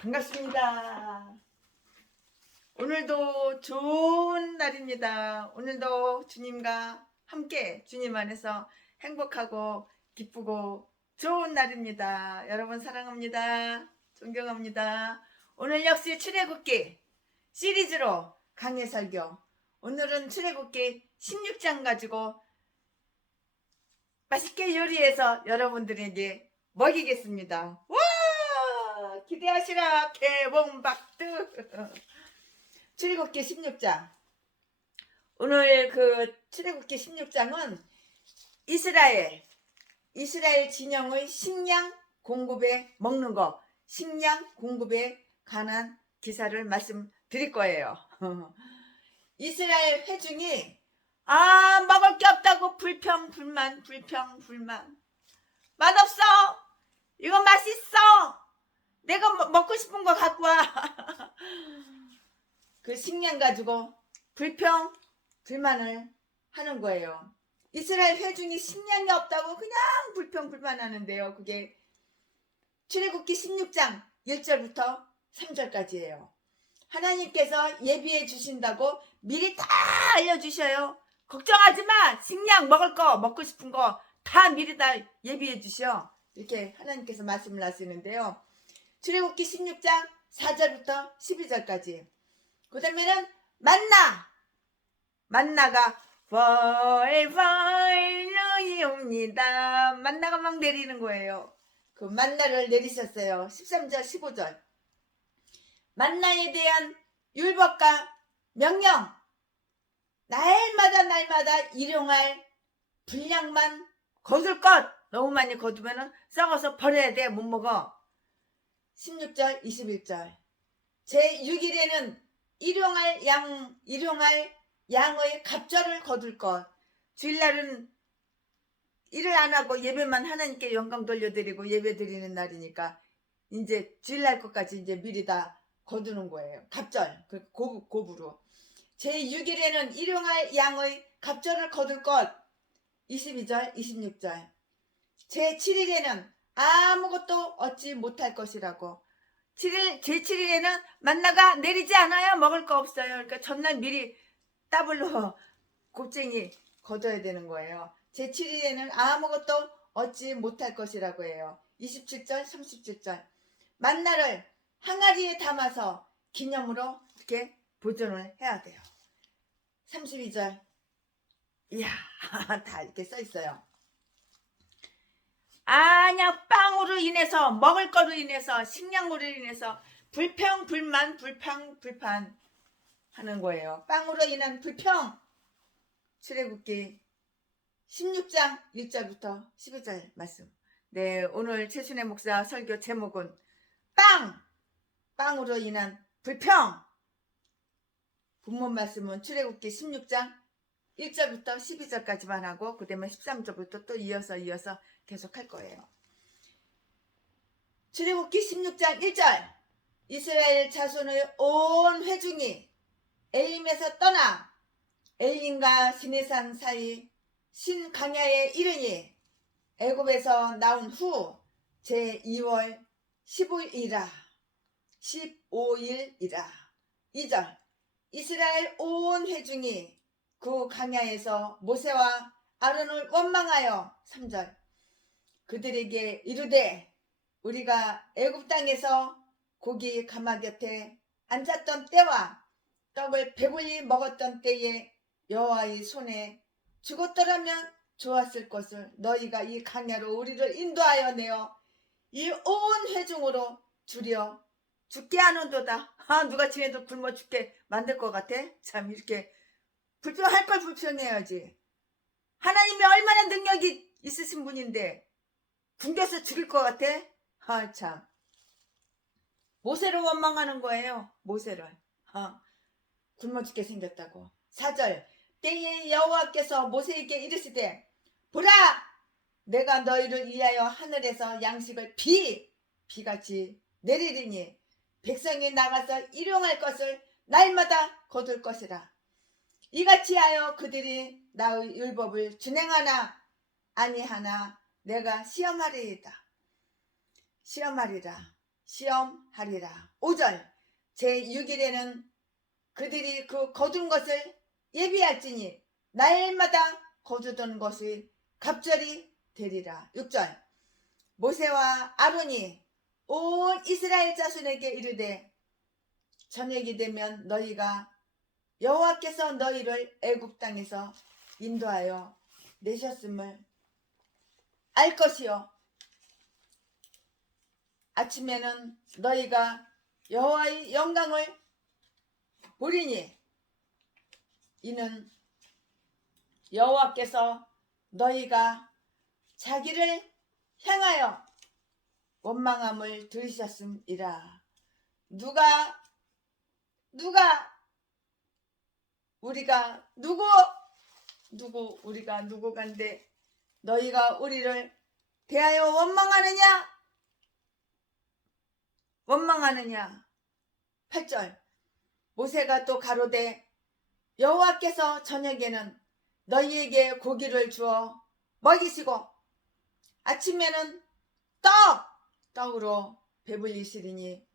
반갑습니다. 오늘도 좋은 날입니다. 오늘도 주님과 함께 주님 안에서 행복하고 기쁘고 좋은 날입니다. 여러분 사랑합니다. 존경합니다. 오늘 역시 출애굽기 시리즈로 강해 설교. 오늘은 출애굽기 16장 가지고 맛있게 요리해서 여러분들에게 먹이겠습니다. 와! 기대하시라 개봉박두. 출애굽기 16장. 오늘 그 출애굽기 16장은 이스라엘 진영의 식량 공급에 먹는 거, 식량 공급에 관한 기사를 말씀드릴 거예요. 이스라엘 회중이 먹을 게 없다고 불평불만. 맛없어. 이거 맛있어. 내가 먹고 싶은 거 갖고 와. 그 식량 가지고 불평불만을 하는 거예요. 이스라엘 회중이 식량이 없다고 그냥 불평불만하는데요. 그게 출애굽기 16장 1절부터 3절까지예요. 하나님께서 예비해 주신다고 미리 다 알려주셔요. 걱정하지 마. 식량 먹을 거 먹고 싶은 거 다 미리 다 예비해 주셔. 이렇게 하나님께서 말씀을 하시는데요. 출애굽기 16장 4절부터 12절까지. 그 다음에는 만나가 벌벌 옵니다. 만나가 막 내리는 거예요. 그 만나를 내리셨어요. 13절 15절. 만나에 대한 율법과 명령, 날마다 일용할 분량만 거둘 것. 너무 많이 거두면 썩어서 버려야 돼. 못 먹어. 16절 21절. 제6일에는 일용할 양의 갑절을 거둘 것. 주일날은 일을 안 하고 예배만 하나님께 영광 돌려드리고 예배 드리는 날이니까 이제 주일날 것까지 이제 미리 다 거두는 거예요. 갑절, 그 고부로. 제6일에는 일용할 양의 갑절을 거둘 것. 22절 26절. 제7일에는 아무것도 얻지 못할 것이라고. 제7일에는 만나가 내리지 않아요. 먹을 거 없어요. 그러니까 전날 미리 더블로 곱쟁이 거둬야 되는 거예요. 제7일에는 아무것도 얻지 못할 것이라고 해요. 27절 37절. 만나를 항아리에 담아서 기념으로 이렇게 보존을 해야 돼요. 32절. 이야, 다 이렇게 써 있어요. 빵으로 인해서, 먹을 거로 인해서, 식량으로 인해서 불평불만 하는 거예요. 빵으로 인한 불평. 출애굽기 16장 1절부터 12절 말씀. 네, 오늘 최순애 목사 설교 제목은 빵으로 인한 불평. 본문 말씀은 출애굽기 16장 1절부터 12절까지만 하고 그 다음에 13절부터 또 이어서 계속 할 거예요. 출애굽기 16장 1절. 이스라엘 자손의 온 회중이 엘림에서 떠나 엘림과 시내산 사이 신강야에 이르니 애굽에서 나온 후 제2월 15일이라 2절. 이스라엘 온 회중이 그 강야에서 모세와 아론을 원망하여 3절. 그들에게 이르되 우리가 애굽 땅에서 고기 가마 곁에 앉았던 때와 떡을 배불리 먹었던 때에 여호와의 손에 죽었더라면 좋았을 것을 너희가 이 강야로 우리를 인도하여 내어 이 온 회중으로 줄여 죽게 하는도다. 누가 지네도 굶어 죽게 만들 것 같아? 참 이렇게 불평할 걸 불평해야지. 하나님이 얼마나 능력이 있으신 분인데 굶겨서 죽일 것 같아? 참. 모세를 원망하는 거예요. 모세를. 굶어 죽게 생겼다고. 4절. 때에 여호와께서 모세에게 이르시되 보라 내가 너희를 위하여 하늘에서 양식을 비같이 내리리니 백성이 나가서 일용할 것을 날마다 거둘 것이라. 이같이 하여 그들이 나의 율법을 준행하나 아니하나 내가 시험하리라. 시험하리라. 5절 제6일에는 그들이 그 거둔 것을 예비할지니 날마다 거두던 것이 갑절이 되리라. 6절 모세와 아론이 온 이스라엘 자손에게 이르되 저녁이 되면 너희가 여호와께서 너희를 애굽 땅에서 인도하여 내셨음을 알 것이요 아침에는 너희가 여호와의 영광을 보리니 이는 여호와께서 너희가 자기를 향하여 원망함을 들으셨음이라. 누가 우리가 우리가 누구간데 너희가 우리를 대하여 원망하느냐. 8절 모세가 또 가로되 여호와께서 저녁에는 너희에게 고기를 주어 먹이시고 아침에는 떡으로 배불리시리니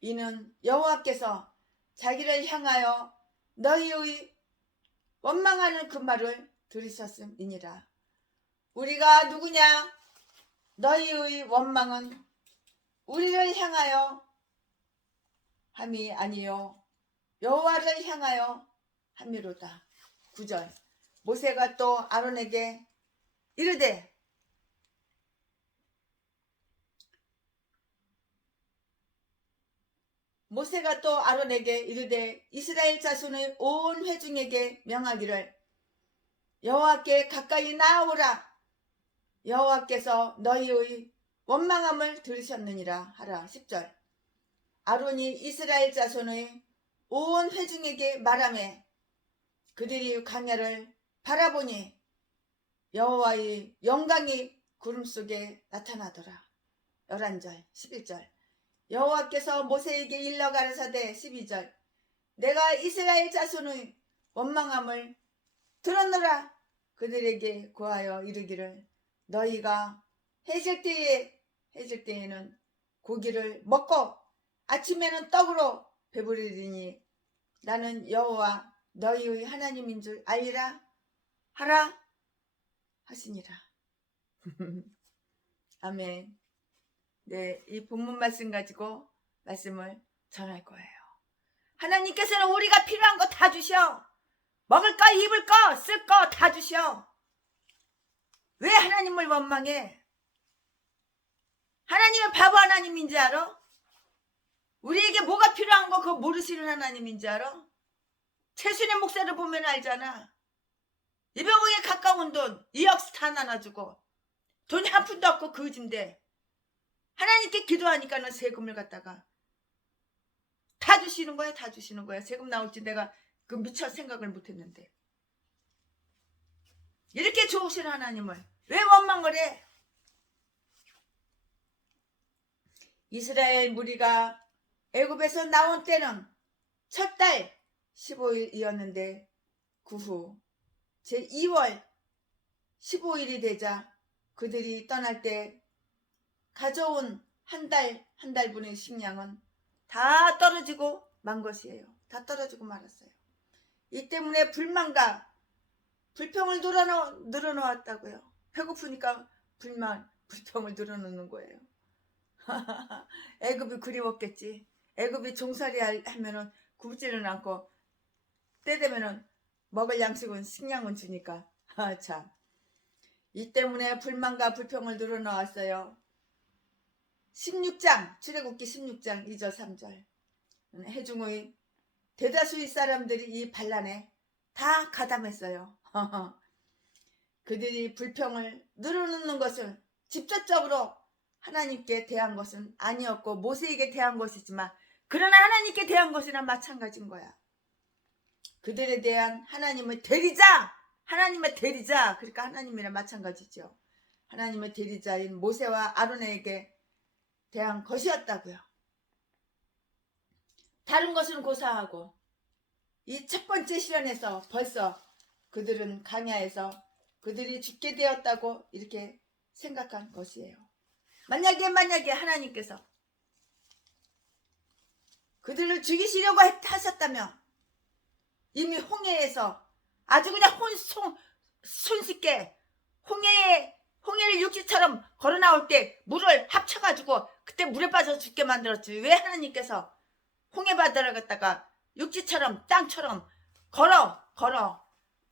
이는 여호와께서 자기를 향하여 너희의 원망하는 그 말을 들으셨음이니라. 우리가 누구냐? 너희의 원망은 우리를 향하여 함이 아니요 여호와를 향하여 함이로다. 9절 모세가 또 아론에게 이르되 이스라엘 자손의 온 회중에게 명하기를 여호와께 가까이 나아오라. 여호와께서 너희의 원망함을 들으셨느니라 하라. 10절 아론이 이스라엘 자손의 온 회중에게 말하매 그들이 광야를 바라보니 여호와의 영광이 구름 속에 나타나더라. 11절 11절 여호와께서 모세에게 일러 가라사대 12절 내가 이스라엘 자손의 원망함을 들었노라. 그들에게 고하여 이르기를 너희가 해질 때에는 고기를 먹고 아침에는 떡으로 배부르리니 나는 여호와 너희의 하나님인 줄 알리라 하라 하시니라. 아멘. 네, 이 본문 말씀 가지고 말씀을 전할 거예요. 하나님께서는 우리가 필요한 거 다 주셔. 먹을 거, 입을 거, 쓸 거 다 주셔. 왜 하나님을 원망해? 하나님은 바보 하나님인지 알아? 우리에게 뭐가 필요한 거 그거 모르시는 하나님인지 알아? 최순의 목사를 보면 알잖아. 이병옥에 가까운 돈 2억 다 나눠주고 돈이 한 푼도 없고 거지인데 하나님께 기도하니까는 세금을 갖다가 다 주시는 거야. 다 주시는 거야. 세금 나올지 내가 그 미처 생각을 못했는데 이렇게 좋으신 하나님을 왜 원망을 해? 이스라엘 무리가 애굽에서 나온 때는 첫 달 15일이었는데 그 후 제2월 15일이 되자 그들이 떠날 때 가져온 한 달분의 식량은 다 떨어지고 만 것이에요. 다 떨어지고 말았어요. 이 때문에 불만과 불평을 늘어놓았다고요. 배고프니까 불평을 늘어놓는 거예요. 애굽이 그리웠겠지. 애굽이 종살이 하면은 굶지는 않고 때 되면은 먹을 양식은 식량은 주니까. 참. 이 때문에 불만과 불평을 늘어놓았어요. 16장 출애굽기 16장 2절 3절 해중의 대다수의 사람들이 이 반란에 다 가담했어요. 그들이 불평을 늘어놓는 것은 직접적으로 하나님께 대한 것은 아니었고 모세에게 대한 것이지만 그러나 하나님께 대한 것이나 마찬가지인 거야. 그들에 대한 하나님의 대리자 그러니까 하나님이랑 마찬가지죠. 하나님의 대리자인 모세와 아론에게 대한 것이었다고요. 다른 것은 고사하고 이 첫 번째 시련에서 벌써 그들은 광야에서 그들이 죽게 되었다고 이렇게 생각한 것이에요. 만약에 하나님께서 그들을 죽이시려고 하셨다며 이미 홍해에서 아주 그냥 손쉽게 홍해를 육지처럼 걸어 나올 때 물을 합쳐가지고 그때 물에 빠져 죽게 만들었지. 왜 하나님께서 홍해 바다를 갖다가 육지처럼 땅처럼 걸어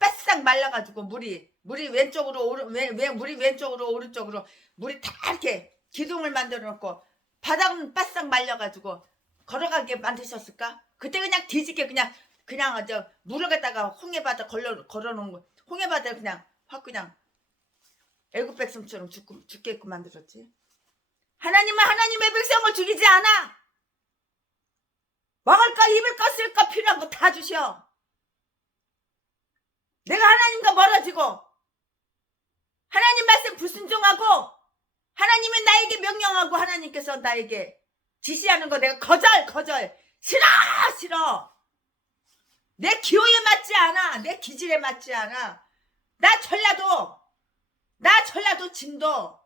바싹 말라가지고 물이 왼쪽으로 물이 왼쪽으로 오른쪽으로 물이 다 이렇게 기둥을 만들어 놓고 바닥은 바싹 말려가지고 걸어가게 만드셨을까? 그때 그냥 뒤집게 그냥 물을 갖다가 홍해 바다 걸어 놓은 거, 홍해 바다를 그냥 확 그냥 애굽 백성처럼 죽게끔 만들었지. 하나님은 하나님의 백성을 죽이지 않아. 먹을까 입을까 쓸까 필요한 거 다 주셔. 내가 하나님과 멀어지고 하나님 말씀 불순종하고 하나님이 나에게 명령하고 하나님께서 나에게 지시하는 거 내가 거절 싫어. 내 기호에 맞지 않아. 내 기질에 맞지 않아. 나 전라도 진도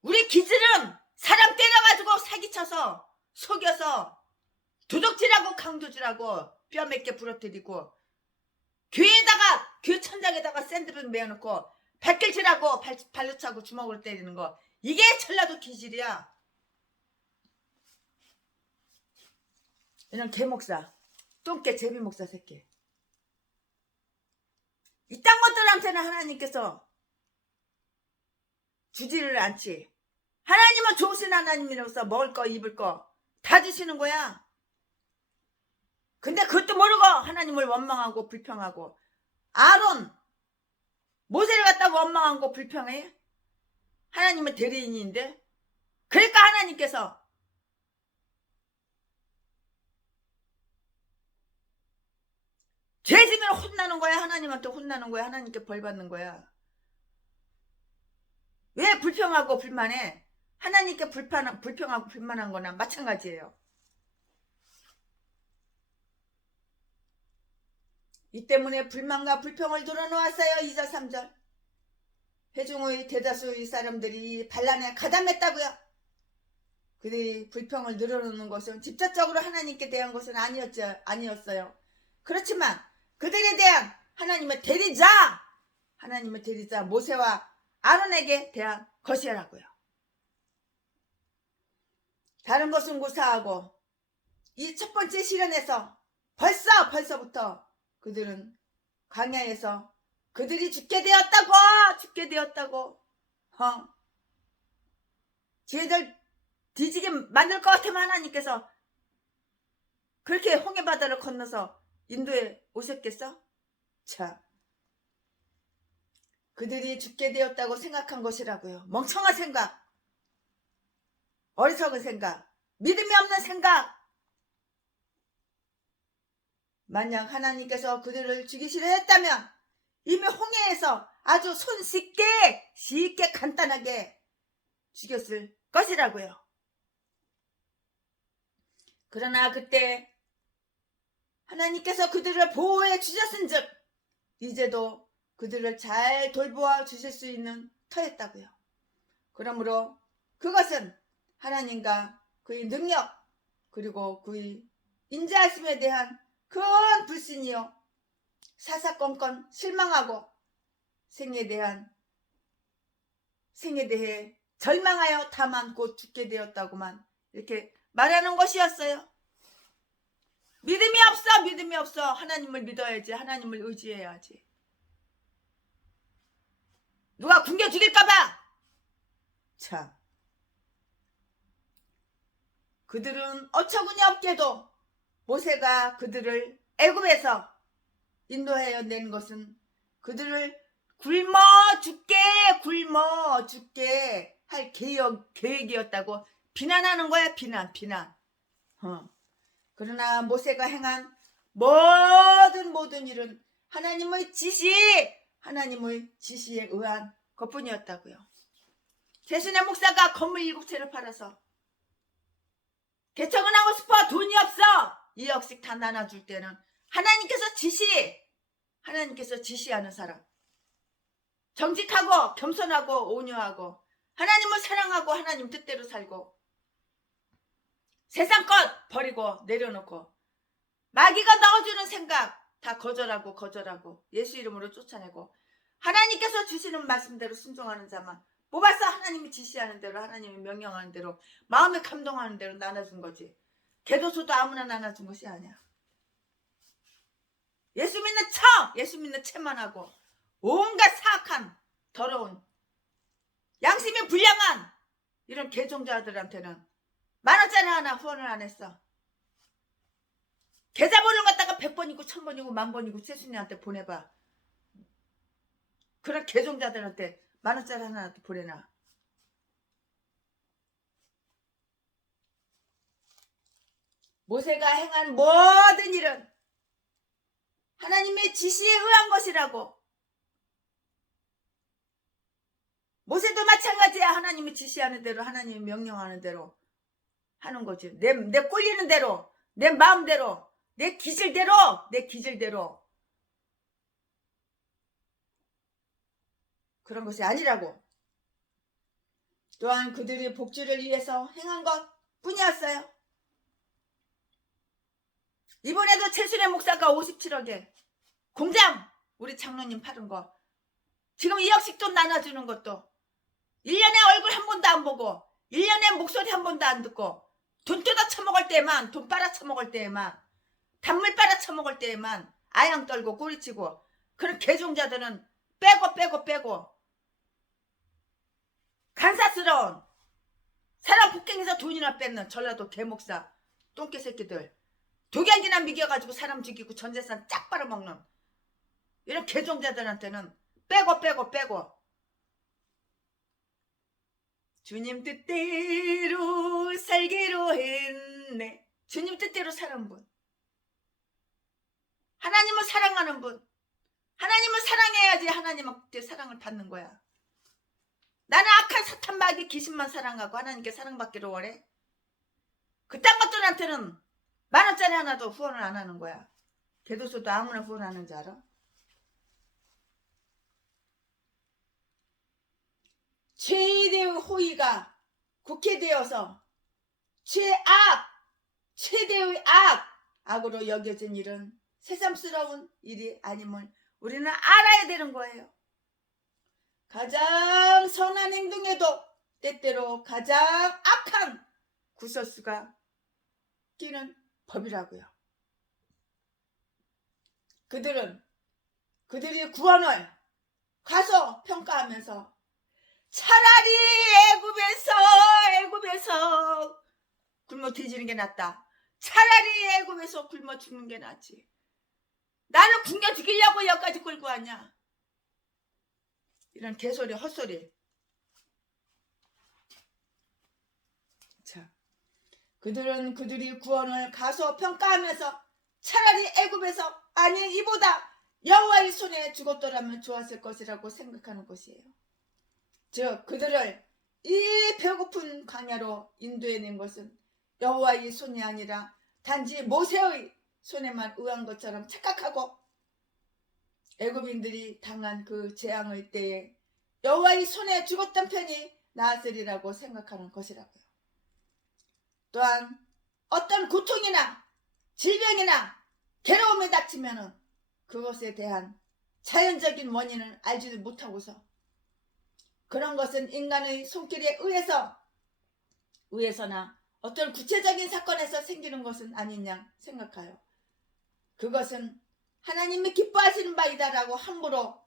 우리 기질은 사람 때려가지고 사기쳐서 속여서 도둑질하고 강도질하고 뼈 몇 개 부러뜨리고 교회 천장에다가 샌드백 메어놓고 발길질하고 발로 차고 주먹으로 때리는 거, 이게 전라도 기질이야. 이런 개목사, 똥개 제비목사 새끼. 이딴 것들한테는 하나님께서 주지를 않지. 하나님은 좋으신 하나님이라서 먹을 거 입을 거 다 주시는 거야. 근데 그것도 모르고 하나님을 원망하고 불평하고, 아론 모세를 갖다가 원망하고 불평해? 하나님은 대리인인데. 그러니까 하나님께서 죄지면 혼나는 거야. 하나님한테 혼나는 거야. 하나님께 벌 받는 거야. 왜 불평하고 불만해? 하나님께 불평하고 불만한 거나 마찬가지예요. 이 때문에 불만과 불평을 드러놓았어요. 2절 3절. 회중의 대다수의 사람들이 반란에 가담했다고요. 그들이 불평을 늘어놓는 것은 직접적으로 하나님께 대한 것은 아니었어요. 그렇지만 그들에 대한 하나님의 대리자 모세와 아론에게 대한 것이라고요. 다른 것은 무사하고 이 첫 번째 시련에서 벌써부터 그들은 광야에서 그들이 죽게 되었다고 지혜들 뒤지게 만들 것 같으면 하나님께서 그렇게 홍해 바다를 건너서 인도에 오셨겠어? 자, 그들이 죽게 되었다고 생각한 것이라고요. 멍청한 생각, 어리석은 생각, 믿음이 없는 생각. 만약 하나님께서 그들을 죽이시려 했다면 이미 홍해에서 아주 쉽게 간단하게 죽였을 것이라고요. 그러나 그때 하나님께서 그들을 보호해 주셨은즉 이제도 그들을 잘 돌보아 주실 수 있는 터였다고요. 그러므로 그것은 하나님과 그의 능력 그리고 그의 인자하심에 대한 큰 불신이요, 사사건건 실망하고 생에 대해 절망하여 다만 곧 죽게 되었다고만 이렇게 말하는 것이었어요. 믿음이 없어. 하나님을 믿어야지. 하나님을 의지해야지. 누가 굶겨 죽일까봐. 참, 그들은 어처구니 없게도 모세가 그들을 애굽에서 인도하여 낸 것은 그들을 굶어 죽게 할 계획이었다고 비난하는 거야. 비난. 그러나 모세가 행한 모든 일은 하나님의 지시에 의한 것뿐이었다고요. 대신에 목사가 건물 7채를 팔아서 개척은 하고 싶어, 돈이 없어, 2억씩 다 나눠줄 때는 하나님께서 지시하는 사람, 정직하고 겸손하고 온유하고 하나님을 사랑하고 하나님 뜻대로 살고 세상 것 버리고 내려놓고 마귀가 넣어주는 생각 다 거절하고 예수 이름으로 쫓아내고 하나님께서 주시는 말씀대로 순종하는 자만 뽑아서 하나님이 지시하는 대로 하나님이 명령하는 대로 마음에 감동하는 대로 나눠준 거지. 개도소도 아무나 나눠준 것이 아니야. 예수 믿는 예수 믿는 채만 하고 온갖 사악한 더러운 양심이 불량한 이런 개종자들한테는 10,000원짜리 하나 후원을 안 했어. 계좌번호를 갖다가 100번이고 1000번이고 10,000번이고 세순이한테 보내봐. 그런 개종자들한테 10,000원짜리 하나 보내놔. 모세가 행한 모든 일은 하나님의 지시에 의한 것이라고. 모세도 마찬가지야. 하나님이 지시하는 대로 하나님이 명령하는 대로 하는 거지. 내 꼴리는 대로 내 마음대로 내 기질대로 그런 것이 아니라고. 또한 그들이 복주를 위해서 행한 것 뿐이었어요. 이번에도 최순애 목사가 57억에 공장 우리 장로님 파는 거 지금 2억씩 돈 나눠주는 것도 1년에 얼굴 한 번도 안 보고 1년에 목소리 한 번도 안 듣고 돈 뜯어 처먹을 때만 돈 빨아 처먹을 때에만 단물 빨아 처먹을 때에만 아양 떨고 꼬리치고 그런 개종자들은 빼고 간사스러운 사람 폭행해서 돈이나 뺏는 전라도 개목사 똥개 새끼들 독약이나 미겨가지고 사람 죽이고 전재산 쫙 빨아먹는 이런 개종자들한테는 빼고 주님 뜻대로 살기로 했네. 주님 뜻대로 사는 분, 하나님을 사랑하는 분, 하나님을 사랑해야지 하나님한테 사랑을 받는 거야. 나는 악한 사탄 마귀 귀신만 사랑하고 하나님께 사랑받기를 원해. 그딴 것들한테는 10,000원짜리 하나도 후원을 안 하는 거야. 개도소도 아무나 후원하는 줄 알아? 최대의 호의가 국회되어서 최대의 악으로 여겨진 일은 새삼스러운 일이 아님을 우리는 알아야 되는 거예요. 가장 선한 행동에도 때때로 가장 악한 구설수가 끼는 법이라고요. 그들이 구원을 가서 평가하면서 차라리 애굽에서 굶어 뒤지는 게 낫다. 차라리 애굽에서 굶어 죽는 게 낫지. 나를 굶겨 죽이려고 여기까지 끌고 왔냐. 이런 개소리 헛소리. 자, 그들이 구원을 가서 평가하면서 차라리 애굽에서 아니 이보다 여호와의 손에 죽었더라면 좋았을 것이라고 생각하는 것이에요. 즉 그들을 이 배고픈 광야로 인도해낸 것은 여호와의 손이 아니라 단지 모세의 손에만 의한 것처럼 착각하고 애굽인들이 당한 그 재앙의 때에 여호와의 손에 죽었던 편이 나았으리라고 생각하는 것이라고요. 또한 어떤 고통이나 질병이나 괴로움에 닥치면은 그것에 대한 자연적인 원인을 알지도 못하고서 그런 것은 인간의 손길에 의해서나 어떤 구체적인 사건에서 생기는 것은 아니냐 생각해요. 그것은 하나님이 기뻐하시는 바이다라고 함부로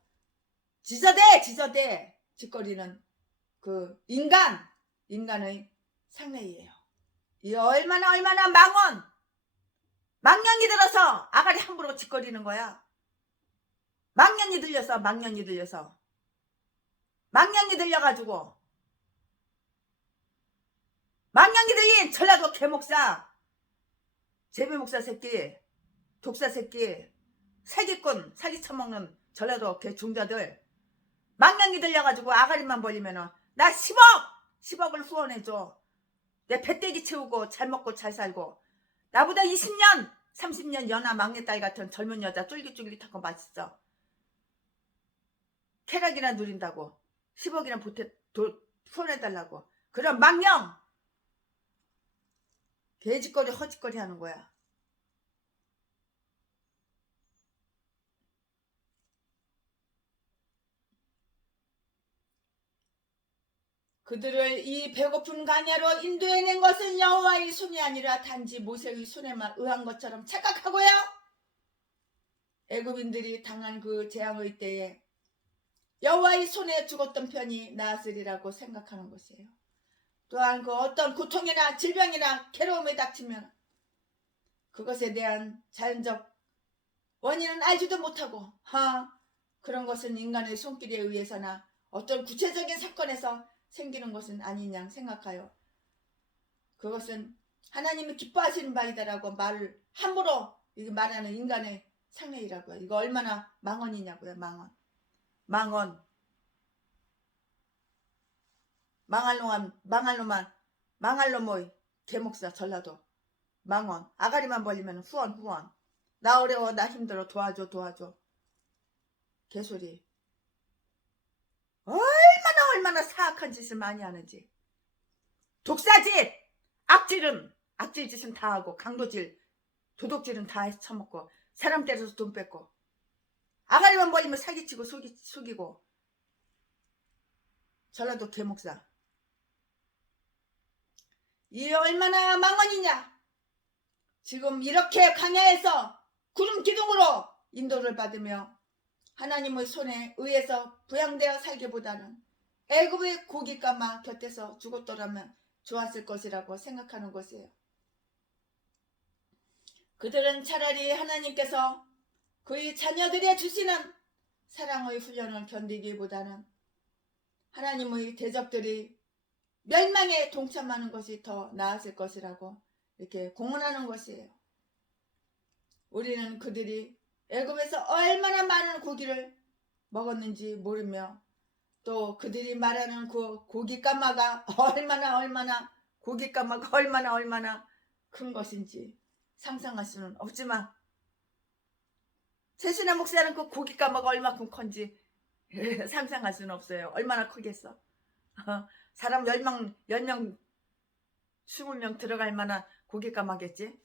지저대 짓거리는 그 인간의 상례이에요. 이 얼마나 망령이 들어서 아가리 함부로 짓거리는 거야. 망령이 들려가지고 망령이 들린 전라도 개목사 제비목사 새끼 독사 새끼 사기꾼 사기 처먹는 전라도 개종자들 망령이 들려가지고 아가리만 벌리면은 나 10억을 후원해줘. 내 배때기 채우고 잘 먹고 잘 살고 나보다 20년 30년 연하 막내딸 같은 젊은 여자 쫄깃쫄깃하고 맛있어. 쾌락이나 누린다고 10억이나 후원해달라고. 그런 망령 개짓거리 허짓거리 하는 거야. 그들을 이 배고픈 광야로 인도해낸 것은 여호와의 손이 아니라 단지 모세의 손에만 의한 것처럼 착각하고요. 애굽인들이 당한 그 재앙의 때에 여호와의 손에 죽었던 편이 나았으리라고 생각하는 것이에요. 또한 그 어떤 고통이나 질병이나 괴로움에 닥치면 그것에 대한 자연적 원인은 알지도 못하고 그런 것은 인간의 손길에 의해서나 어떤 구체적인 사건에서 생기는 것은 아닌 양 생각하여 그것은 하나님이 기뻐하시는 바이다라고 말을 함부로 말하는 인간의 상례이라고요. 이거 얼마나 망언이냐고요. 망언 망할 놈의 개목사 전라도 망언 아가리만 벌리면 후원 나 어려워 나 힘들어 도와줘 개소리. 얼마나 사악한 짓을 많이 하는지. 독사짓 악질짓은 다 하고 강도질 도둑질은 다 처먹고 사람 때려서 돈 뺏고 아가리만 벌리면 사기치고 속이고. 전라도 개목사 이 얼마나 망언이냐. 지금 이렇게 광야에서 구름 기둥으로 인도를 받으며 하나님의 손에 의해서 부양되어 살기보다는 애굽의 고깃가마 곁에서 죽었더라면 좋았을 것이라고 생각하는 것이에요. 그들은 차라리 하나님께서 그의 자녀들에 주시는 사랑의 훈련을 견디기보다는 하나님의 대적들이 멸망에 동참하는 것이 더 나았을 것이라고 이렇게 공언하는 것이에요. 우리는 그들이 애굽에서 얼마나 많은 고기를 먹었는지 모르며 또 그들이 말하는 그 고깃가마가 얼마나 고깃가마가 얼마나 큰 것인지 상상할 수는 없지만 최순애 목사는 그 고깃가마가 얼마큼 큰지 상상할 수는 없어요. 얼마나 크겠어. 사람 10명 20명 들어갈 만한 고깃가마겠지.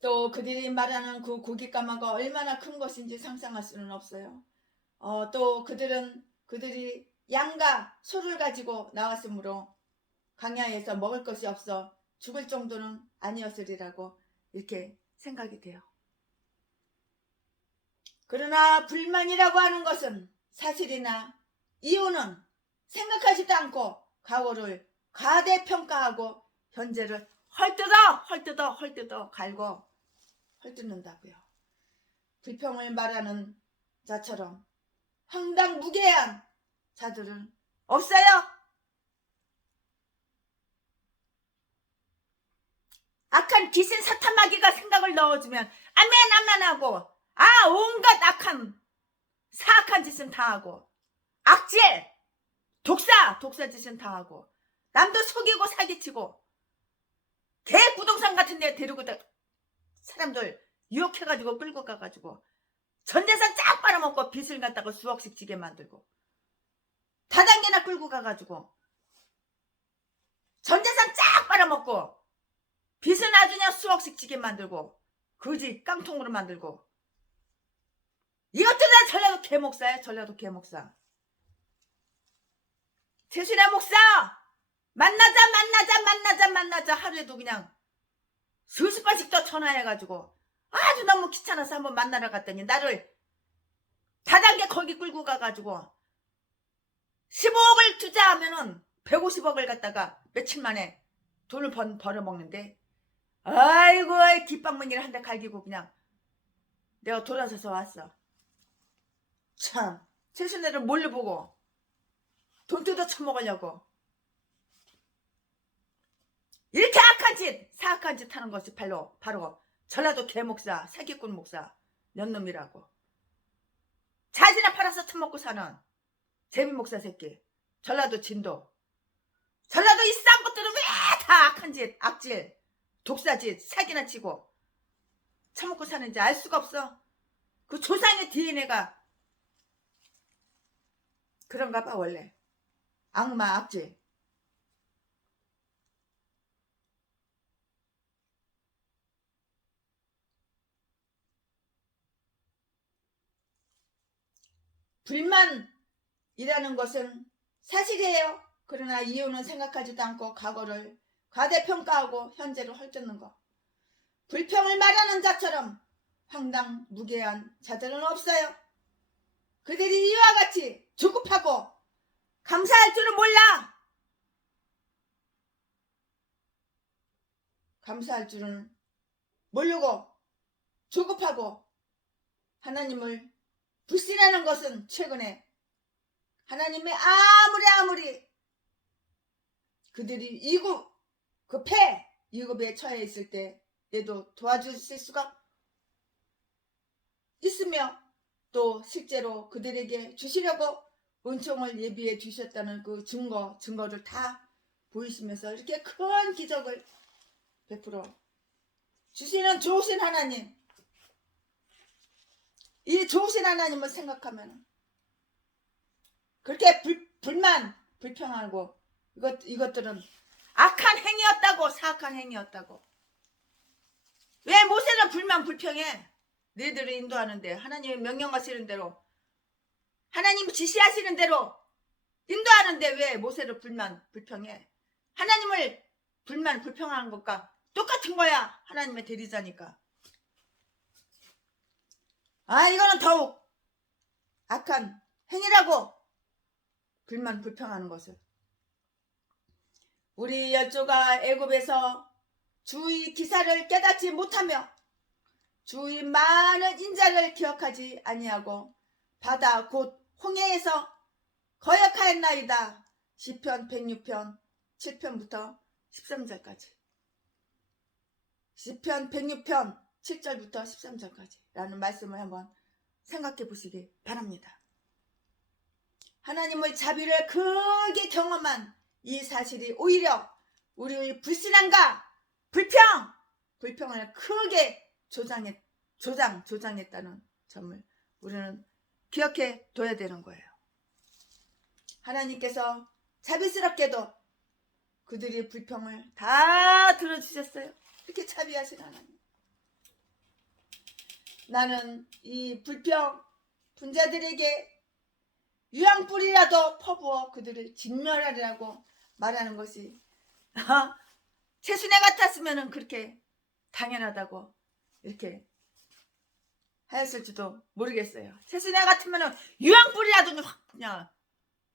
또 그들이 말하는 그 고깃가마가 얼마나 큰 것인지 상상할 수는 없어요. 또 그들이 양과 소를 가지고 나왔으므로 광야에서 먹을 것이 없어 죽을 정도는 아니었으리라고 이렇게 생각이 돼요. 그러나 불만이라고 하는 것은 사실이나 이유는 생각하지도 않고 과거를 과대평가하고 현재를 헐뜯어 갈고 헐뜯는다고요. 불평을 말하는 자처럼 황당무계한 자들은 없어요. 악한 귀신 사탄 마귀가 생각을 넣어주면 아멘 하고 온갖 악한 사악한 짓은 다 하고 악질 독사 짓은 다 하고 남도 속이고 사기치고 개 부동산 같은 데 데리고 사람들 유혹해가지고 끌고 가가지고 전재산 쫙 빨아먹고 빚을 갖다가 수억씩 지게 만들고 다단계나 끌고 가가지고 전재산 쫙 빨아먹고 빚은 아주 그냥 수억씩 지게 만들고 거지 깡통으로 만들고 이것들이 다 전라도 개목사야. 전라도 개목사. 최순애 목사 만나자 하루에도 그냥 수십 번씩 또 전화해가지고 아주 너무 귀찮아서 한번 만나러 갔더니 나를 다단계 거기 끌고 가가지고 15억을 투자하면은 150억을 갖다가 며칠 만에 돈을 벌어먹는데 아이고 깃방망이를 한 대 갈기고 그냥 내가 돌아서서 왔어. 참 최순애를 몰래 보고 돈 뜯어 처먹으려고 이렇게 악한 짓 사악한 짓 하는 것이 바로 전라도 개목사 사기꾼 목사 년놈이라고. 자지나 팔아서 처먹고 사는 재미목사 새끼. 전라도 진도. 전라도 이 싼 것들은 왜 다 악한 짓 악질 독사짓 사기나 치고 처먹고 사는지 알 수가 없어. 그 조상의 DNA가 그런가 봐 원래. 악마 악죄. 불만이라는 것은 사실이에요. 그러나 이유는 생각하지도 않고 과거를 과대평가하고 현재를 헐뜯는 것. 불평을 말하는 자처럼 황당무계한 자들은 없어요. 그들이 이와 같이 조급하고 감사할 줄은 몰라. 감사할 줄은 모르고 조급하고 하나님을 불신하는 것은 최근에 하나님의 아무리 그들이 이급에 처해 있을 때에도 도와주실 수가 있으며 또 실제로 그들에게 주시려고 은총을 예비해 주셨다는 그 증거를 다 보이시면서 이렇게 큰 기적을 베풀어 주시는 좋으신 하나님, 이 좋으신 하나님을 생각하면 그렇게 불평하고 이것들은 악한 행위였다고, 사악한 행위였다고. 왜 모세는 불평해? 너희들을 인도하는데 하나님의 명령하시는 대로, 하나님 지시하시는 대로 인도하는데 왜 모세를 불평해? 하나님을 불평하는 것과 똑같은 거야. 하나님의 대리자니까. 이거는 더욱 악한 행위라고. 불평하는 것을. 우리 열조가 애굽에서 주의 기사를 깨닫지 못하며 주의 많은 인자를 기억하지 아니하고 바다 곧 홍해에서 거역하였나이다. 시편 106편 7편부터 13절까지. 시편 106편 7절부터 13절까지 라는 말씀을 한번 생각해 보시기 바랍니다. 하나님의 자비를 크게 경험한 이 사실이 오히려 우리의 불신함과 불평을 크게 조장했다는 점을 우리는 기억해 둬야 되는 거예요. 하나님께서 자비스럽게도 그들의 불평을 다 들어주셨어요. 이렇게 자비하신 하나님. 나는 이 불평 분자들에게 유황불이라도 퍼부어 그들을 진멸하리라고 말하는 것이 최순애 같았으면 그렇게 당연하다고 이렇게 하였을지도 모르겠어요. 최순애 같으면 유황불이라도 그냥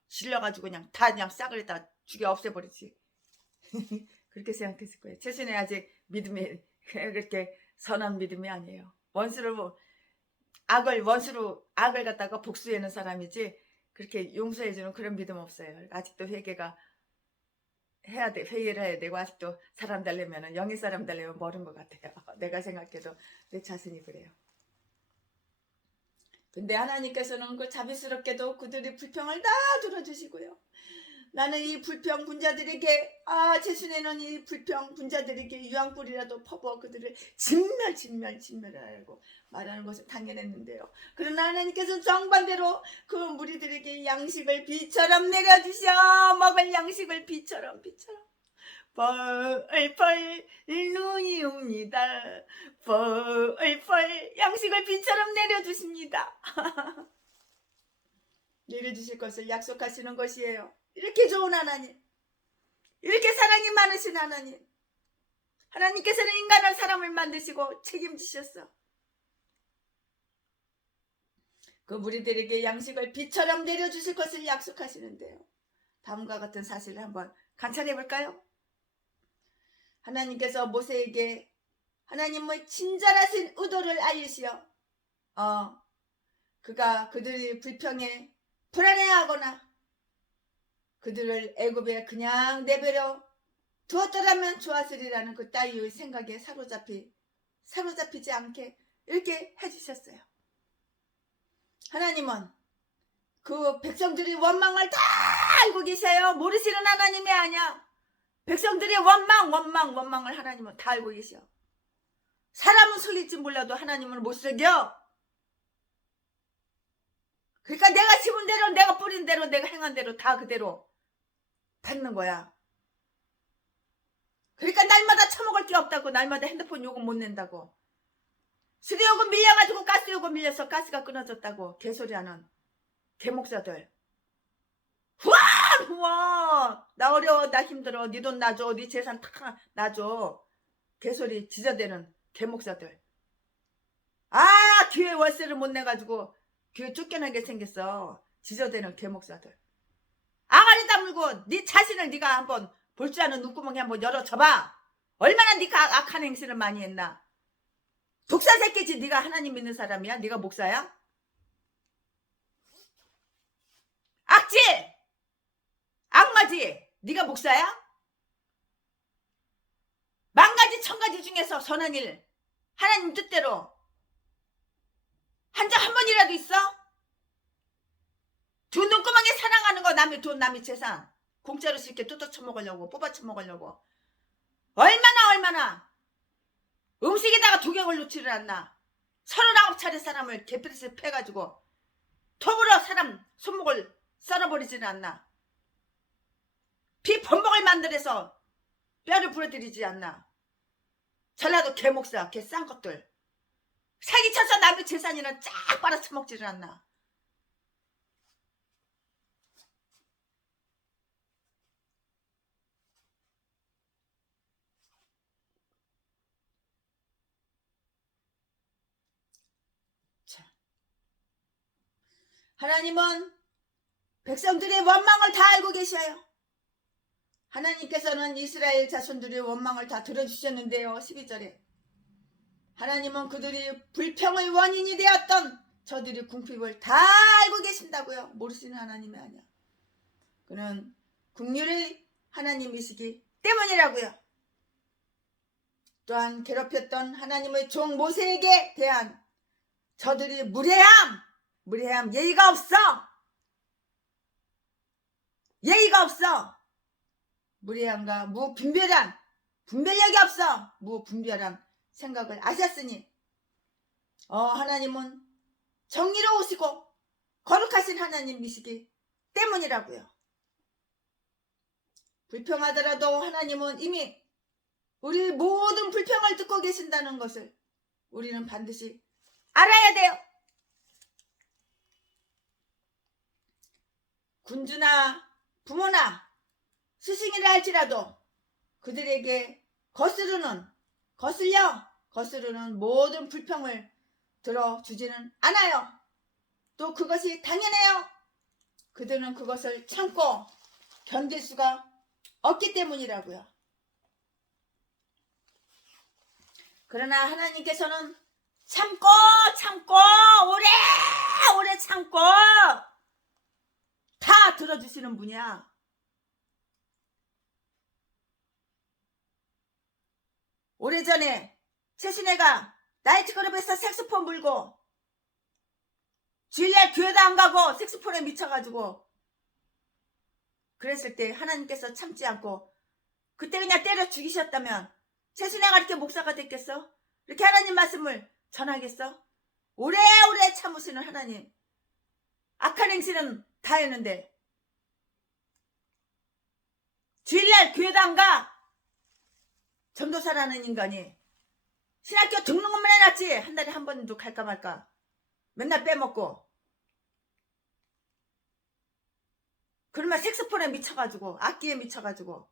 질려가지고 그냥 다 그냥 싹을 다 죽여 없애버리지. 그렇게 생각했을 거예요. 최순애 아직 믿음이 그렇게 선한 믿음이 아니에요. 악을 갖다가 복수하는 사람이지 그렇게 용서해주는 그런 믿음 없어요. 아직도 회개를 해야 되고 아직도 사람 되려면 영의 사람 되려면 멀은 것 같아요. 내가 생각해도 내 자신이 그래요. 근데 하나님께서는 그 자비스럽게도 그들의 불평을 다 들어주시고요. 나는 이 불평 분자들에게 최순애는 이 불평 분자들에게 유황불이라도 퍼부어 그들을 진멸하라고 말하는 것은 당연했는데요. 그러나 하나님께서 정반대로 그 무리들에게 양식을 비처럼 내려주셔. 먹을 양식을 비처럼 펄펄 눈이 옵니다. 펄펄 양식을 비처럼 내려주십니다. 내려주실 것을 약속하시는 것이에요. 이렇게 좋은 하나님, 이렇게 사랑이 많으신 하나님, 하나님께서는 인간을 사람을 만드시고 책임지셨어. 그 무리들에게 양식을 비처럼 내려주실 것을 약속하시는데요. 다음과 같은 사실을 한번 관찰해 볼까요? 하나님께서 모세에게 하나님의 친절하신 의도를 알리시어 그가 그들이 불평에 불안해하거나 그들을 애굽에 그냥 내버려 두었더라면 좋았으리라는 그 따위의 생각에 사로잡히지 않게 이렇게 해주셨어요. 하나님은 그 백성들이 원망을 다 알고 계셔요. 모르시는 하나님이 아니야. 백성들의 원망을 하나님은 다 알고 계셔. 사람은 속일지 몰라도 하나님은 못 속여. 그러니까 내가 심은 대로, 내가 뿌린 대로, 내가 행한 대로 다 그대로 받는 거야. 그러니까 날마다 처먹을 게 없다고. 날마다 핸드폰 요금 못 낸다고. 수도요금 밀려가지고 가스요금 밀려서 가스가 끊어졌다고. 개소리하는 개목사들. 후원 나 어려워, 나 힘들어, 네 돈 놔줘, 네 재산 다 놔줘. 개소리 지저대는 개목사들. 교회 월세를 못 내가지고 교회 쫓겨나게 생겼어. 지저대는 개목사들. 아가리 다물고 네 자신을 네가 한번 볼 줄 아는 눈구멍이 한번 열어줘봐. 얼마나 네가 악한 행실을 많이 했나. 독사 새끼지. 네가 하나님 믿는 사람이야? 네가 목사야? 악지? 악마지? 네가 목사야? 만가지 천가지 중에서 선한 일 하나님 뜻대로 한 적 한 번이라도 있어? 두 눈구멍에 사랑하는 거. 남의 돈 남의 재산 공짜로 쉽게 뜯어 쳐먹으려고 뽑아 쳐먹으려고. 얼마나 음식에다가 독약을 놓지를 않나. 39차례 사람을 개피듯이 패가지고 톱으로 사람 손목을 썰어버리지는 않나. 피 범벅을 만들어서 뼈를 부러뜨리지 않나. 전라도 개목사 개 싼 것들 사기쳐서 남의 재산이나 쫙 빨아쳐먹지를 않나. 자, 하나님은 백성들의 원망을 다 알고 계셔요. 하나님께서는 이스라엘 자손들의 원망을 다 들어주셨는데요. 12절에 하나님은 그들이 불평의 원인이 되었던 저들의 궁핍을 다 알고 계신다고요. 모르시는 하나님이 아니야. 그는 긍휼의 하나님이시기 때문이라고요. 또한 괴롭혔던 하나님의 종 모세에게 대한 저들이 무례함 예의가 없어. 무례함과 무분별한 분별력이 없어. 무분별한 생각을 아셨으니 하나님은 정의로우시고 거룩하신 하나님이시기 때문이라고요. 불평하더라도 하나님은 이미 우리 모든 불평을 듣고 계신다는 것을 우리는 반드시 알아야 돼요. 군주나 부모나 스승이라 할지라도 그들에게 거스르는 모든 불평을 들어주지는 않아요. 또 그것이 당연해요. 그들은 그것을 참고 견딜 수가 없기 때문이라고요. 그러나 하나님께서는 참고 오래 참고 다 들어주시는 분이야. 오래전에 최신애가 나이트클럽에서 색소폰 불고 주일날 교회도 안 가고 색소폰에 미쳐가지고 그랬을 때 하나님께서 참지 않고 그때 그냥 때려 죽이셨다면 최신애가 이렇게 목사가 됐겠어? 이렇게 하나님 말씀을 전하겠어? 오래오래 참으시는 하나님. 악한 행실은 다 했는데 주일날 교회도 안 가. 전도사라는 인간이 신학교 등록만 해놨지 한 달에 한 번도 갈까 말까. 맨날 빼먹고. 그러면 색소폰에 미쳐가지고 악기에 미쳐가지고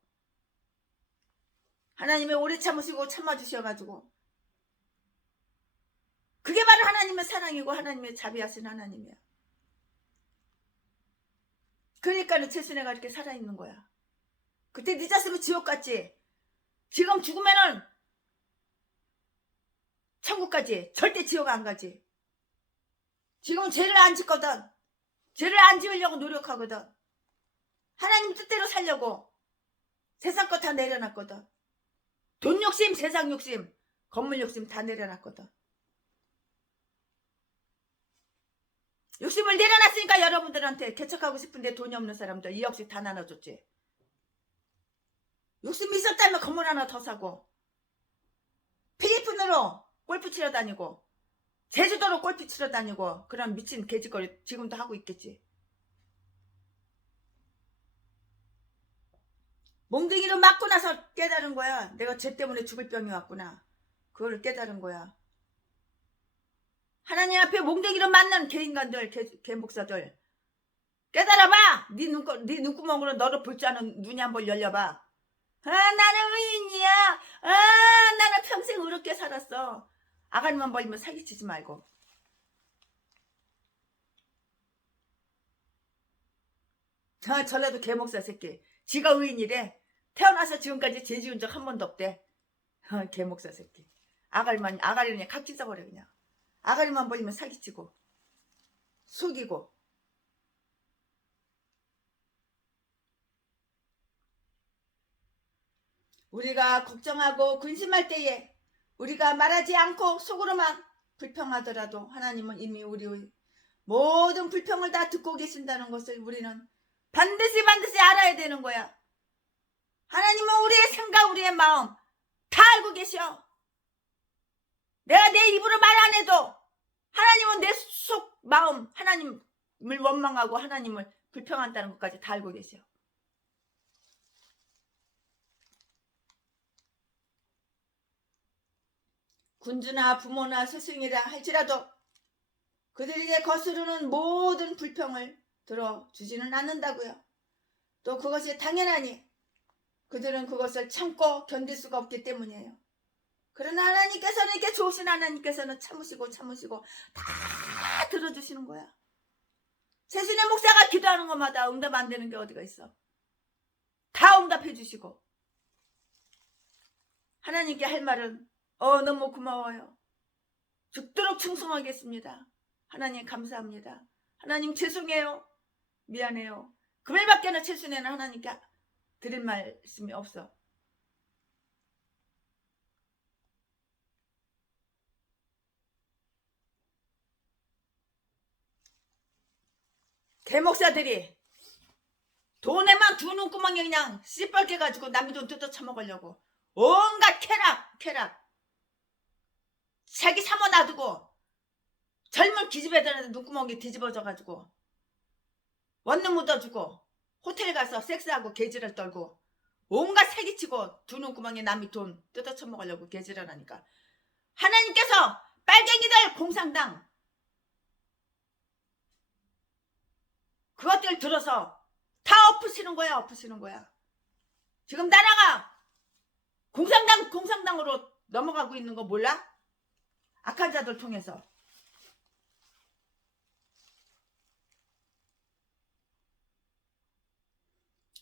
하나님의 오래 참으시고 참아주셔가지고 그게 바로 하나님의 사랑이고 하나님의 자비하신 하나님이야. 그러니까는 최순애가 이렇게 살아있는 거야. 그때 늦었으면 지옥 갔지. 지금 죽으면은 천국 가지. 절대 지옥 안 가지. 지금 죄를 안 짓거든. 죄를 안 지으려고 노력하거든. 하나님 뜻대로 살려고 세상 거 다 내려놨거든. 돈 욕심, 세상 욕심, 건물 욕심 다 내려놨거든. 욕심을 내려놨으니까 여러분들한테 개척하고 싶은데 돈이 없는 사람들 2억씩 다 나눠줬지. 욕심이 있었다면 건물 하나 더 사고 필리핀으로 골프 치러 다니고 제주도로 골프 치러 다니고 그런 미친 개짓거리 지금도 하고 있겠지. 몽둥이로 맞고 나서 깨달은 거야. 내가 쟤 때문에 죽을 병이 왔구나. 그거를 깨달은 거야. 하나님 앞에 몽둥이로 맞는 개인간들, 개목사들 깨달아봐. 네 눈구멍으로 너를 볼 줄 아는 눈이 한번 열려봐. 아, 나는 의인이야. 아, 나는 평생 의롭게 살았어. 아가리만 벌리면 사기치지 말고. 전라도 개목사 새끼. 지가 의인이래. 태어나서 지금까지 죄 지은 적 한 번도 없대. 개목사 새끼. 아가리는 그냥 각기 써버려 그냥. 아가리만 벌리면 사기치고 속이고. 우리가 걱정하고 근심할 때에 우리가 말하지 않고 속으로만 불평하더라도 하나님은 이미 우리의 모든 불평을 다 듣고 계신다는 것을 우리는 반드시 알아야 되는 거야. 하나님은 우리의 생각, 우리의 마음 다 알고 계셔. 내가 내 입으로 말 안 해도 하나님은 내 속 마음, 하나님을 원망하고 하나님을 불평한다는 것까지 다 알고 계셔. 군주나 부모나 스승이라 할지라도 그들에게 거스르는 모든 불평을 들어주지는 않는다고요. 또 그것이 당연하니 그들은 그것을 참고 견딜 수가 없기 때문이에요. 그러나 하나님께서는, 이렇게 좋으신 하나님께서는 참으시고 다 들어주시는 거야. 세신의 목사가 기도하는 것마다 응답 안 되는 게 어디가 있어. 다 응답해 주시고. 하나님께 할 말은 너무 고마워요. 죽도록 충성하겠습니다. 하나님 감사합니다. 하나님 죄송해요. 미안해요. 그 말밖에는 최순애는 하나님께 드릴 말씀이 없어. 대목사들이 돈에만 두 눈구멍이 그냥 씨뻘게 가지고 남의 돈 뜯어 처먹으려고 온갖 쾌락 자기 사모 놔두고 젊은 기집애들한테 눈구멍이 뒤집어져 가지고 원룸 묻어주고 호텔 가서 섹스하고 개지랄 떨고 온갖 사기치고 두 눈구멍에 남의 돈 뜯어 처먹으려고 개지랄 하니까 하나님께서 빨갱이들 공산당 그것들 들어서 다 엎으시는 거야. 지금 나라가 공산당으로 넘어가고 있는 거 몰라? 악한 자들 통해서.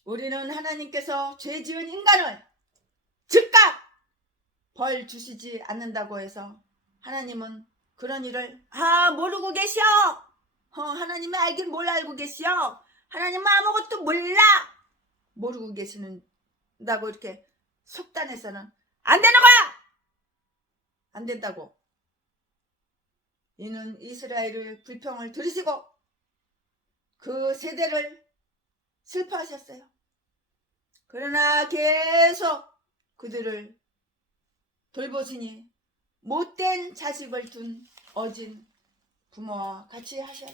우리는 하나님께서 죄 지은 인간을 즉각 벌 주시지 않는다고 해서 하나님은 그런 일을 모르고 계셔. 하나님은 알긴 뭘 알고 계셔. 하나님은 아무것도 몰라. 모르고 계시는다고 이렇게 속단해서는 안 되는 거야. 안 된다고. 이는 이스라엘의 불평을 들으시고 그 세대를 슬퍼하셨어요. 그러나 계속 그들을 돌보시니 못된 자식을 둔 어진 부모와 같이 하셔요.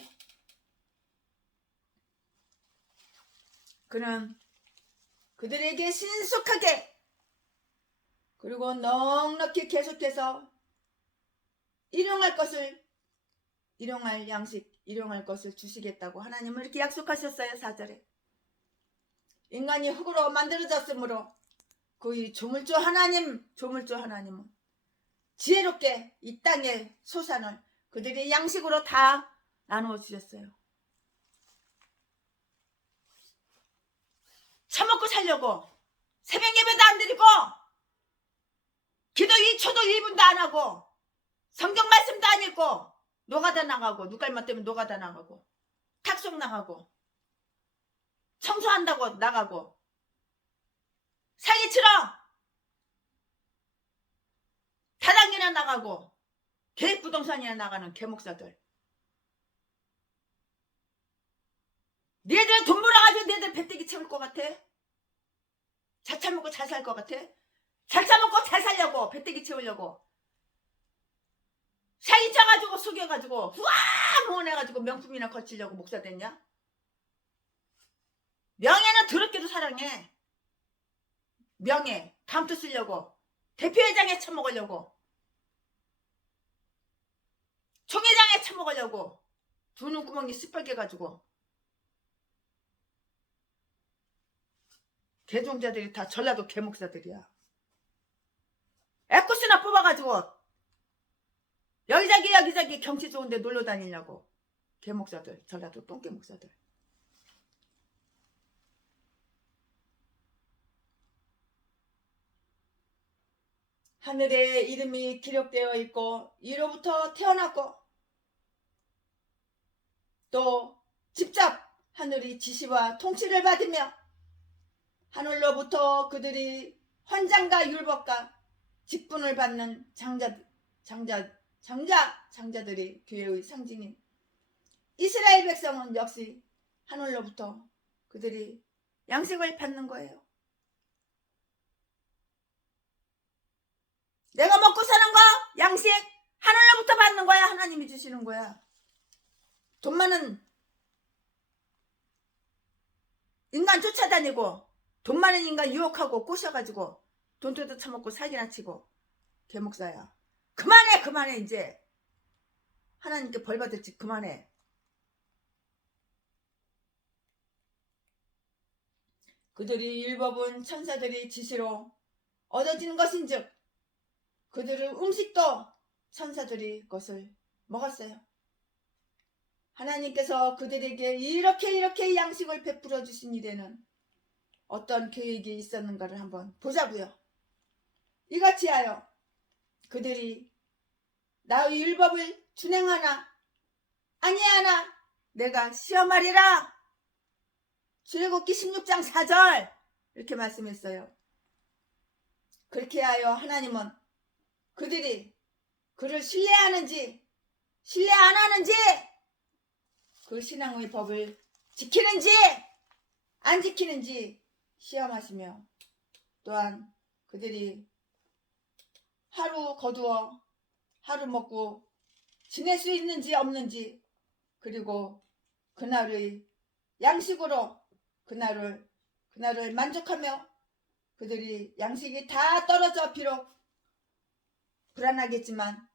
그는 그들에게 신속하게 그리고 넉넉히 계속해서 일용할 양식, 일용할 것을 주시겠다고 하나님은 이렇게 약속하셨어요. 4절에. 인간이 흙으로 만들어졌으므로 그 조물주 하나님은 지혜롭게 이 땅의 소산을 그들의 양식으로 다 나누어 주셨어요. 처먹고 살려고 새벽 예배도 안 드리고 기도 2초도 1분도 안 하고 성경 말씀도 안 읽고 노가다 나가고 눈깔맛 때문에 노가다 나가고 탁송 나가고 청소한다고 나가고 사기치러 다단계나 나가고 계획부동산이나 나가는 개목사들. 니들 돈 벌어가지고 니들 배때기 채울 것 같아? 잘 차먹고 잘 살 것 같아? 잘 차먹고 잘 살려고 배때기 채우려고 사기쳐가지고 속여가지고 후아 모아내가지고 명품이나 거치려고 목사 됐냐? 명예는 더럽게도 사랑해. 명예, 감투 쓰려고, 대표회장에 처먹으려고, 총회장에 처먹으려고 두 눈구멍이 시뻘게 가지고 개종자들이 다 전라도 개목사들이야. 애꾸스나 뽑아가지고 여기저기 경치 좋은데 놀러 다니려고 개목사들, 전라도 똥개목사들. 하늘에 이름이 기록되어 있고 이로부터 태어났고 또 직접 하늘이 지시와 통치를 받으며 하늘로부터 그들이 환장과 율법과 직분을 받는 장자들이 교회의 상징인 이스라엘 백성은 역시 하늘로부터 그들이 양식을 받는 거예요. 내가 먹고 사는 거 양식 하늘로부터 받는 거야. 하나님이 주시는 거야. 돈 많은 인간 쫓아다니고 돈 많은 인간 유혹하고 꼬셔가지고 돈 뜯어 처먹고 사기나 치고 개목사야. 그만해 이제. 하나님께 벌 받을지 그만해. 그들이 율법은 천사들이 지시로 얻어진 것인즉 그들의 음식도 천사들이 그것을 먹었어요. 하나님께서 그들에게 이렇게 양식을 베풀어 주신 일에는 어떤 계획이 있었는가를 한번 보자고요. 이같이 하여 그들이 나의 율법을 준행하나 아니하나 내가 시험하리라. 출애굽기 16장 4절 이렇게 말씀했어요. 그렇게 하여 하나님은 그들이 그를 신뢰하는지 신뢰 안 하는지 그 신앙의 법을 지키는지 안 지키는지 시험하시며 또한 그들이 하루 거두어 하루 먹고 지낼 수 있는지 없는지 그리고 그날의 양식으로 그날을 만족하며 그들이 양식이 다 떨어져 비록 불안하겠지만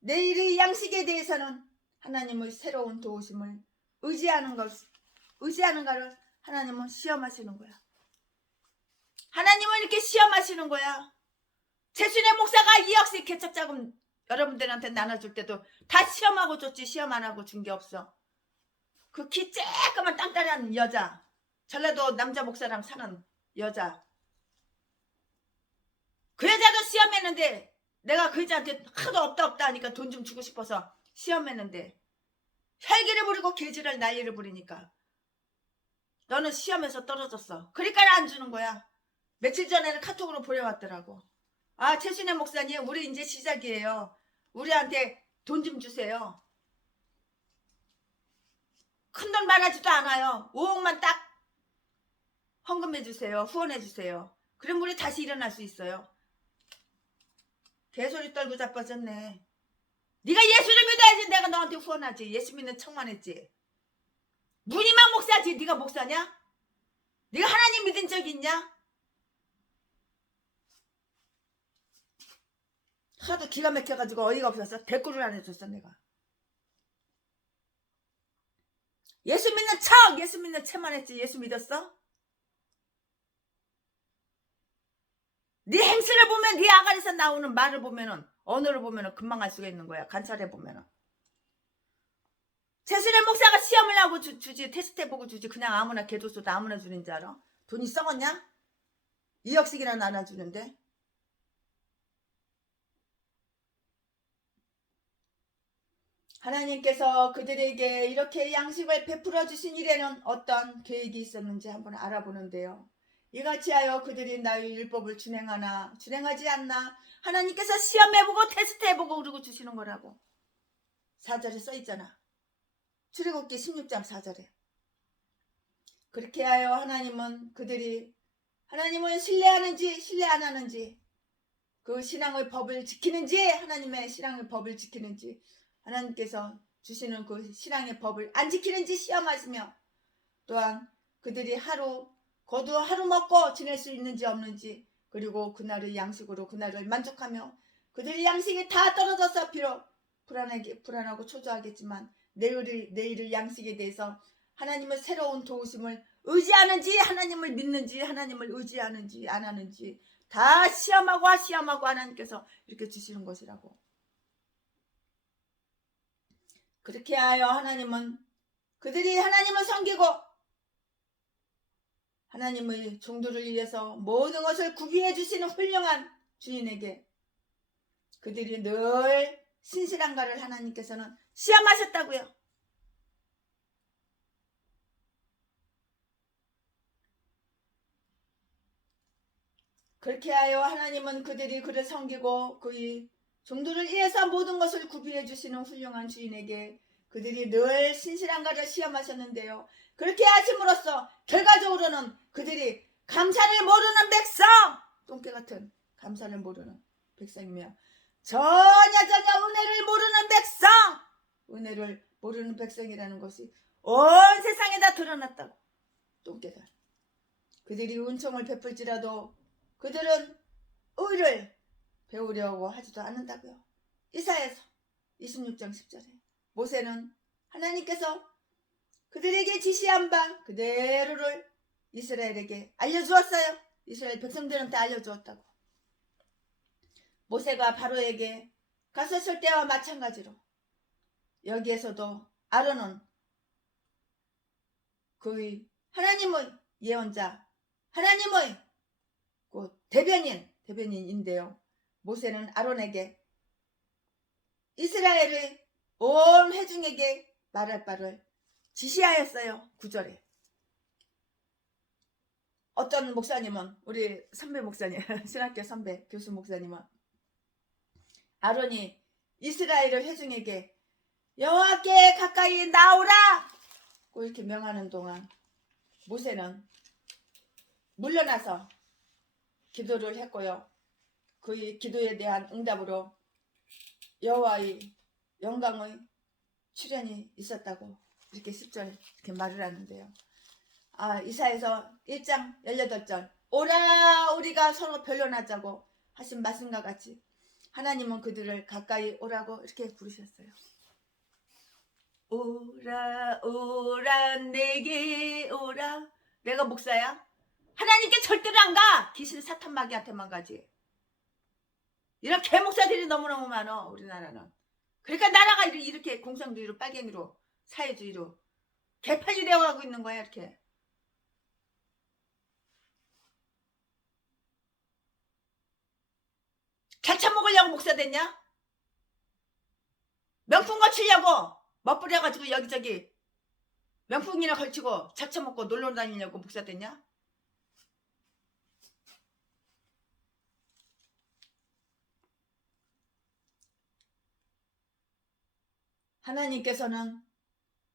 내일의 양식에 대해서는 하나님의 새로운 도우심을 의지하는 거를 하나님은 시험하시는 거야. 하나님은 이렇게 시험하시는 거야. 최순애 목사가 2억씩 개척자금 여러분들한테 나눠줄 때도 다 시험하고 줬지 시험 안 하고 준 게 없어. 그 키 쬐끄만 땅따리한 여자, 전라도 남자 목사랑 사는 여자, 그 여자도 시험했는데 내가 그 여자한테 하도 없다 하니까 돈 좀 주고 싶어서 시험했는데 혈기를 부리고 개지랄 난리를 부리니까 너는 시험에서 떨어졌어. 그러니까 안 주는 거야. 며칠 전에는 카톡으로 보내왔더라고. 아, 최순애 목사님 우리 이제 시작이에요. 우리한테 돈 좀 주세요. 큰돈 말하지도 않아요. 5억만 딱 헌금해 주세요. 후원해 주세요. 그럼 우리 다시 일어날 수 있어요. 개소리 떨고 자빠졌네. 네가 예수를 믿어야지 내가 너한테 후원하지. 예수 믿는 척만 했지. 무늬만 목사지. 네가 목사냐? 네가 하나님 믿은 적 있냐? 하도 기가 막혀가지고 어이가 없어서 댓글을 안 해줬어 내가. 예수 믿는 척! 예수 믿는 척만 했지. 예수 믿었어? 네 행실을 보면 네 아가리에서 나오는 말을 보면은 언어를 보면은 금방 알 수가 있는 거야. 관찰해 보면은. 최순애 목사가 시험을 하고 주지 테스트해보고 주지 그냥 아무나 개줬어도 아무나 주는 줄 알아? 돈이 썩었냐? 2억씩이나 나눠주는데. 하나님께서 그들에게 이렇게 양식을 베풀어 주신 일에는 어떤 계획이 있었는지 한번 알아보는데요. 이같이 하여 그들이 나의 율법을 준행하나 준행하지 않나 하나님께서 시험해보고 테스트해보고 그러고 주시는 거라고. 4절에 써있잖아. 출애굽기 16장 4절에. 그렇게 하여 하나님은 그들이 하나님을 신뢰하는지 신뢰 안 하는지 그 신앙의 법을 지키는지 하나님의 신앙의 법을 지키는지 하나님께서 주시는 그 신앙의 법을 안 지키는지 시험하시며 또한 그들이 하루 거두 하루 먹고 지낼 수 있는지 없는지 그리고 그날의 양식으로 그날을 만족하며 그들의 양식이 다 떨어져서 비록 불안하고 초조하겠지만 내일의 양식에 대해서 하나님의 새로운 도우심을 의지하는지 하나님을 믿는지 하나님을 의지하는지 안 하는지 다 시험하고 하나님께서 이렇게 주시는 것이라고. 그렇게 하여 하나님은 그들이 하나님을 섬기고 하나님의 종들을 위해서 모든 것을 구비해 주시는 훌륭한 주인에게 그들이 늘 신실한가를 하나님께서는 시험하셨다고요. 그렇게 하여 하나님은 그들이 그를 섬기고 그의 종들을 위해서 모든 것을 구비해 주시는 훌륭한 주인에게 그들이 늘 신실한가를 시험하셨는데요. 그렇게 하심으로써 결과적으로는 그들이 감사를 모르는 백성, 똥개 같은 감사를 모르는 백성이며 전혀 은혜를 모르는 백성, 은혜를 모르는 백성이라는 것이 온 세상에다 드러났다고. 똥개들. 그들이 은총을 베풀지라도 그들은 의를 배우려고 하지도 않는다고요. 이사야서 26장 10절에 모세는 하나님께서 그들에게 지시한 바 그대로를 이스라엘에게 알려주었어요. 이스라엘 백성들한테 알려주었다고. 모세가 바로에게 갔었을 때와 마찬가지로 여기에서도 아론은 그의 하나님의 예언자, 하나님의 그 대변인인데요. 모세는 아론에게 이스라엘의 온 회중에게 말할 바를 지시하였어요. 9절에. 어떤 목사님은, 우리 선배 목사님, 신학교 선배 교수 목사님은 아론이 이스라엘의 회중에게 여호와께 가까이 나오라 이렇게 명하는 동안 모세는 물러나서 기도를 했고요. 그의 기도에 대한 응답으로 여호와의 영광의 출현이 있었다고 이렇게 10절 이렇게 말을 하는데요. 이사야서 1장 18절 오라 우리가 서로 변론하자고 하신 말씀과 같이 하나님은 그들을 가까이 오라고 이렇게 부르셨어요. 오라 오라 내게 오라. 내가 목사야? 하나님께 절대로 안 가. 귀신 사탄 마귀한테만 가지. 이런 개목사들이 너무너무 많어 우리나라는. 그러니까 나라가 이렇게 공산주의로 빨갱이로 사회주의로 개판이 되어가고 있는 거야. 이렇게. 개차 먹으려고 목사 됐냐? 명품 걸치려고 멋부려가지고 여기저기 명품이나 걸치고 자차 먹고 놀러 다니려고 목사 됐냐? 하나님께서는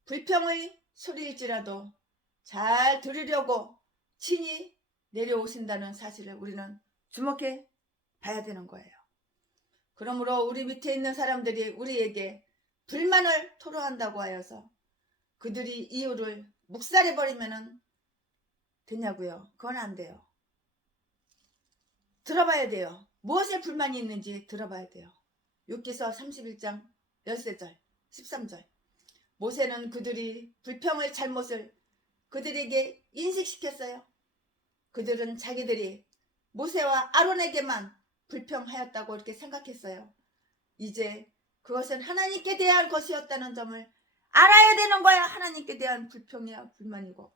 불평의 소리일지라도 잘 들으려고 친히 내려오신다는 사실을 우리는 주목해 봐야 되는 거예요. 그러므로 우리 밑에 있는 사람들이 우리에게 불만을 토로한다고 하여서 그들이 이유를 묵살해버리면 되냐고요? 그건 안 돼요. 들어봐야 돼요. 무엇에 불만이 있는지 들어봐야 돼요. 욥기서 31장 13절 13절 모세는 그들이 불평의 잘못을 그들에게 인식시켰어요. 그들은 자기들이 모세와 아론에게만 불평하였다고 이렇게 생각했어요. 이제 그것은 하나님께 대한 것이었다는 점을 알아야 되는 거야. 하나님께 대한 불평이야 불만이고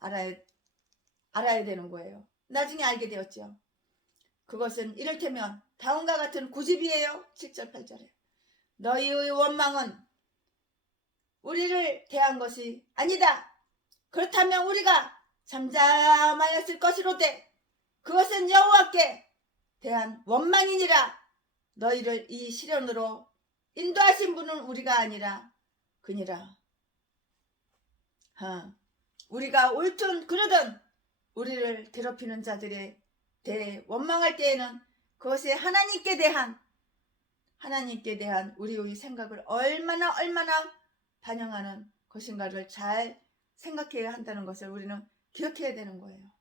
알아야 되는 거예요. 나중에 알게 되었죠. 그것은 이를테면 다음과 같은 고집이에요. 7절 8절에 너희의 원망은 우리를 대한 것이 아니다. 그렇다면 우리가 잠잠하였을 것이로되 그것은 여호와께 대한 원망이니라. 너희를 이 시련으로 인도하신 분은 우리가 아니라 그니라. 우리가 옳든 그르든 우리를 괴롭히는 자들에 대해 원망할 때에는 그것이 하나님께 대한 우리의 생각을 얼마나 반영하는 것인가를 잘 생각해야 한다는 것을 우리는 기억해야 되는 거예요.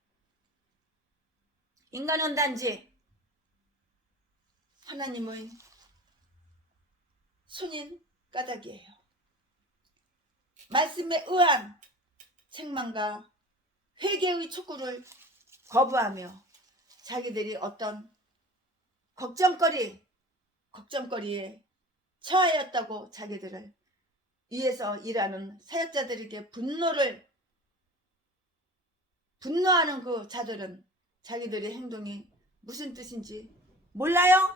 인간은 단지 하나님의 손인 까닭이에요. 말씀에 의한 책망과 회개의 촉구를 거부하며 자기들이 어떤 걱정거리에 처하였다고 자기들을 위해서 일하는 사역자들에게 분노하는 그 자들은 자기들의 행동이 무슨 뜻인지 몰라요?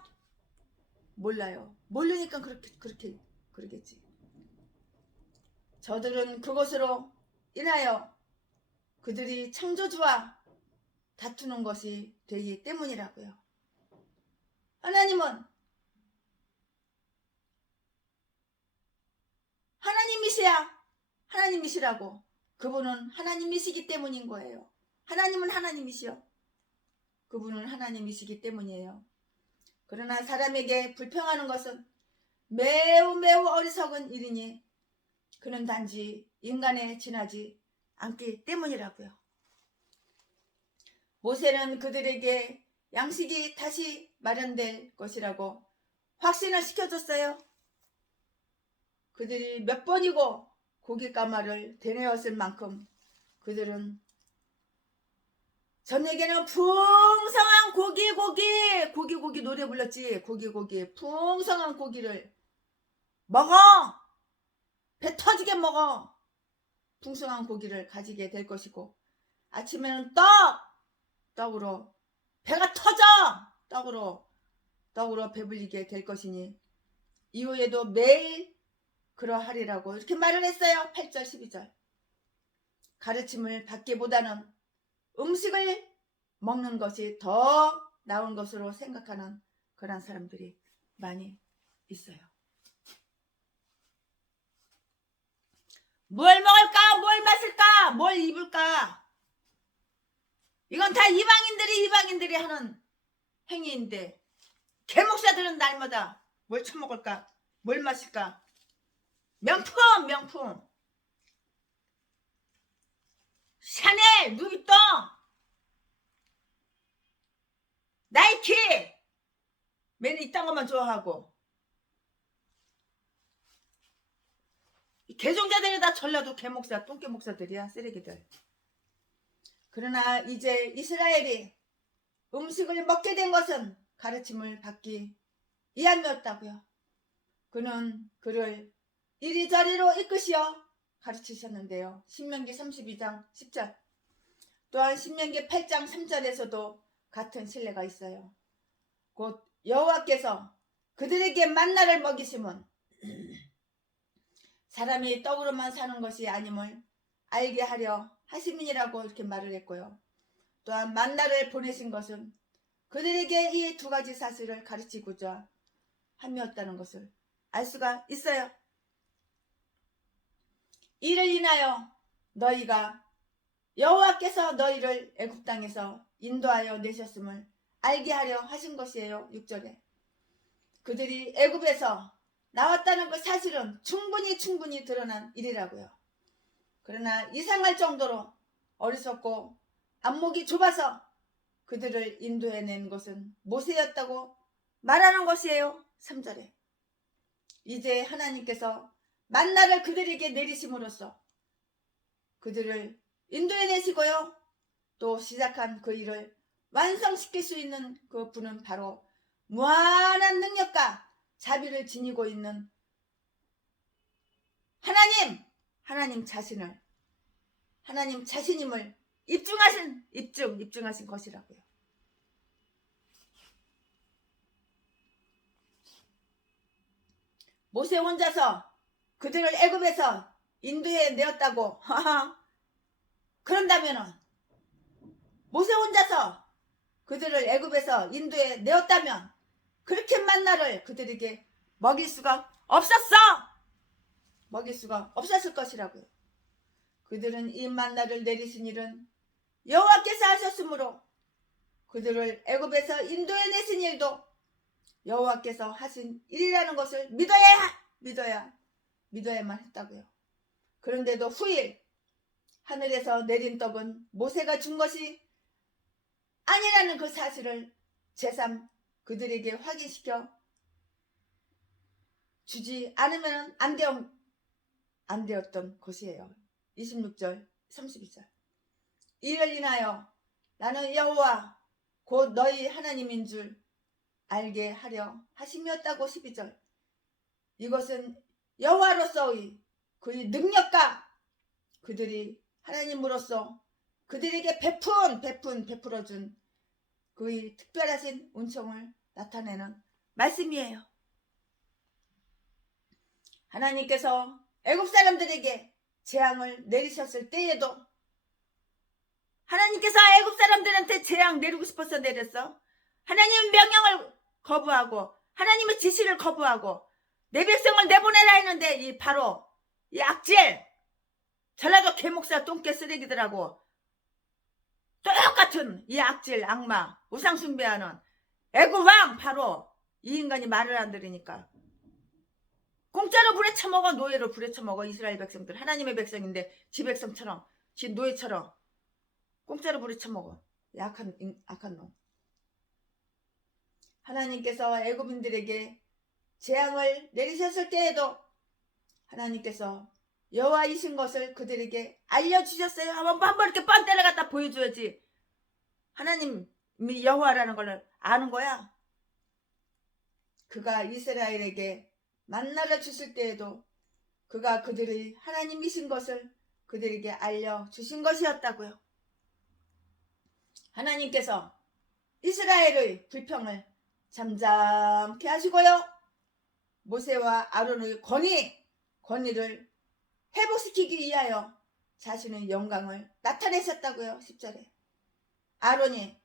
몰라요. 모르니까 그러겠지. 저들은 그것으로 인하여 그들이 창조주와 다투는 것이 되기 때문이라고요. 하나님은 하나님이시라고. 그분은 하나님이시기 때문인 거예요. 하나님은 하나님이시요. 그분은 하나님이시기 때문이에요. 그러나 사람에게 불평하는 것은 매우 어리석은 일이니 그는 단지 인간에 지나지 않기 때문이라고요. 모세는 그들에게 양식이 다시 마련될 것이라고 확신을 시켜줬어요. 그들이 몇 번이고 고깃가마를 되뇌었을 만큼 그들은 저녁에는 풍성한 고기 노래 불렀지. 고기 풍성한 고기를 먹어. 배 터지게 먹어. 풍성한 고기를 가지게 될 것이고 아침에는 떡으로 배가 터져. 떡으로 배불리게 될 것이니 이후에도 매일 그러하리라고 이렇게 말을 했어요. 8절 12절. 가르침을 받기보다는 음식을 먹는 것이 더 나은 것으로 생각하는 그런 사람들이 많이 있어요. 뭘 먹을까? 뭘 마실까? 뭘 입을까? 이건 다 이방인들이 하는 행위인데 개목사들은 날마다 뭘 처먹을까? 뭘 마실까? 명품 샤넬, 루비통, 나이키 맨날 이딴 것만 좋아하고 개종자들이 다 전라도 개목사 똥개목사들이야. 쓰레기들. 그러나 이제 이스라엘이 음식을 먹게 된 것은 가르침을 받기 위함이었다고요. 그는 그를 이리저리로 이끄시어 가르치셨는데요. 신명기 32장 10절 또한 신명기 8장 3절에서도 같은 신뢰가 있어요. 곧 여호와께서 그들에게 만나를 먹이심은 사람이 떡으로만 사는 것이 아님을 알게 하려 하심이라고 이렇게 말을 했고요. 또한 만나를 보내신 것은 그들에게 이 두 가지 사실을 가르치고자 함이었다는 것을 알 수가 있어요. 이를 인하여 너희가 여호와께서 너희를 애굽 땅에서 인도하여 내셨음을 알게 하려 하신 것이에요. 6절에 그들이 애굽에서 나왔다는 그 사실은 충분히 드러난 일이라고요. 그러나 이상할 정도로 어리석고 안목이 좁아서 그들을 인도해낸 것은 모세였다고 말하는 것이에요. 3절에 이제 하나님께서 만나를 그들에게 내리심으로써 그들을 인도해내시고요. 또 시작한 그 일을 완성시킬 수 있는 그 분은 바로 무한한 능력과 자비를 지니고 있는 하나님 자신임을 입증하신 것이라고요. 모세 혼자서 그들을 애굽에서 인도해 내었다고 그런다면은 모세 혼자서 그들을 애굽에서 인도해 내었다면 그렇게 만나를 그들에게 먹일 수가 없었을 것이라고요. 그들은 이 만나를 내리신 일은 여호와께서 하셨으므로 그들을 애굽에서 인도해 내신 일도 여호와께서 하신 일이라는 것을 믿어야만 했다고요. 그런데도 후일 하늘에서 내린 떡은 모세가 준 것이 아니라는 그 사실을 제3 그들에게 확인시켜 주지 않으면 안 되었던 것이에요. 26절 32절 이를 인하여 나는 여호와 곧 너희 하나님인 줄 알게 하려 하심이었다고. 12절 이것은 여호와로서의 그의 능력과 그들이 하나님으로서 그들에게 베풀어준 그의 특별하신 은총을 나타내는 말씀이에요. 하나님께서 애굽 사람들에게 재앙을 내리셨을 때에도 하나님께서 애굽 사람들한테 재앙 내리고 싶어서 내렸어. 하나님의 명령을 거부하고 하나님의 지시를 거부하고 내 백성을 내보내라 했는데 이 바로 이 악질 전라도 개목사 똥개 쓰레기들하고 똑같은 이 악질 악마 우상 숭배하는 애굽 왕 바로 이 인간이 말을 안 들으니까 공짜로 불에 처먹어. 노예로 불에 처먹어. 이스라엘 백성들 하나님의 백성인데 지 백성처럼 지 노예처럼 공짜로 불에 처먹어. 악한 놈. 하나님께서 애굽인들에게 재앙을 내리셨을 때에도 하나님께서 여호와이신 것을 그들에게 알려주셨어요. 한번 이렇게 뻔 때려갖다 보여줘야지 하나님이 여호와라는 걸 아는 거야. 그가 이스라엘에게 만나를 주실 때에도 그가 그들의 하나님이신 것을 그들에게 알려주신 것이었다고요. 하나님께서 이스라엘의 불평을 잠잠케 하시고요. 모세와 아론의 권위를 회복시키기 위하여 자신의 영광을 나타내셨다고요. 10절에 아론이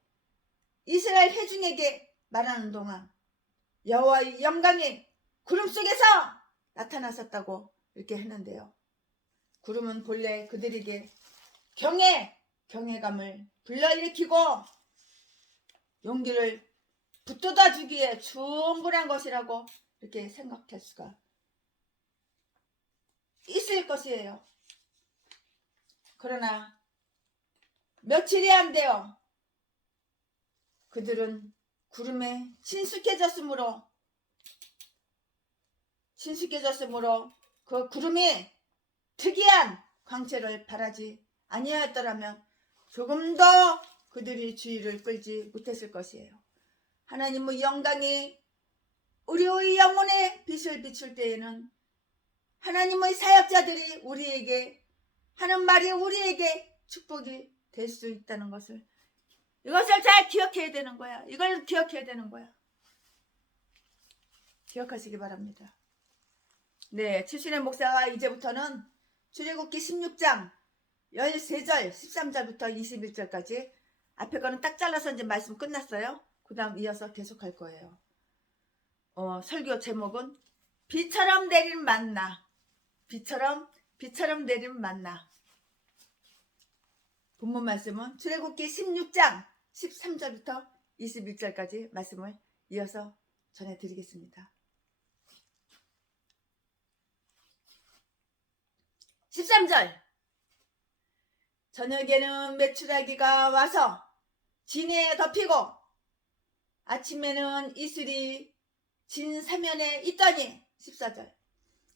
이스라엘 회중에게 말하는 동안 여호와의 영광이 구름 속에서 나타나셨다고 이렇게 했는데요. 구름은 본래 그들에게 경외감을 불러일으키고 용기를 붙돋아 주기에 충분한 것이라고 이렇게 생각할 수가 있을 것이에요. 그러나 며칠이 안 되어 그들은 구름에 친숙해졌으므로 그 구름이 특이한 광채를 발하지 아니하였더라면 조금 더 그들이 주의를 끌지 못했을 것이에요. 하나님의 영광이 우리의 영혼에 빛을 비출 때에는 하나님의 사역자들이 우리에게 하는 말이 우리에게 축복이 될 수 있다는 것을 이것을 잘 기억해야 되는 거야. 이걸 기억해야 되는 거야. 기억하시기 바랍니다. 네, 최순애 목사가 이제부터는 출애굽기 16장 13절 13절부터 21절까지 앞에 거는 딱 잘라서 이제 말씀 끝났어요. 그 다음 이어서 계속 할 거예요. 설교 제목은 비처럼 내린 만나. 비처럼 내린 만나. 본문 말씀은 출애굽기 16장 13절부터 21절까지 말씀을 이어서 전해드리겠습니다. 13절 저녁에는 메추라기가 와서 진에 덮이고 아침에는 이슬이 진 사면에 있더니 14절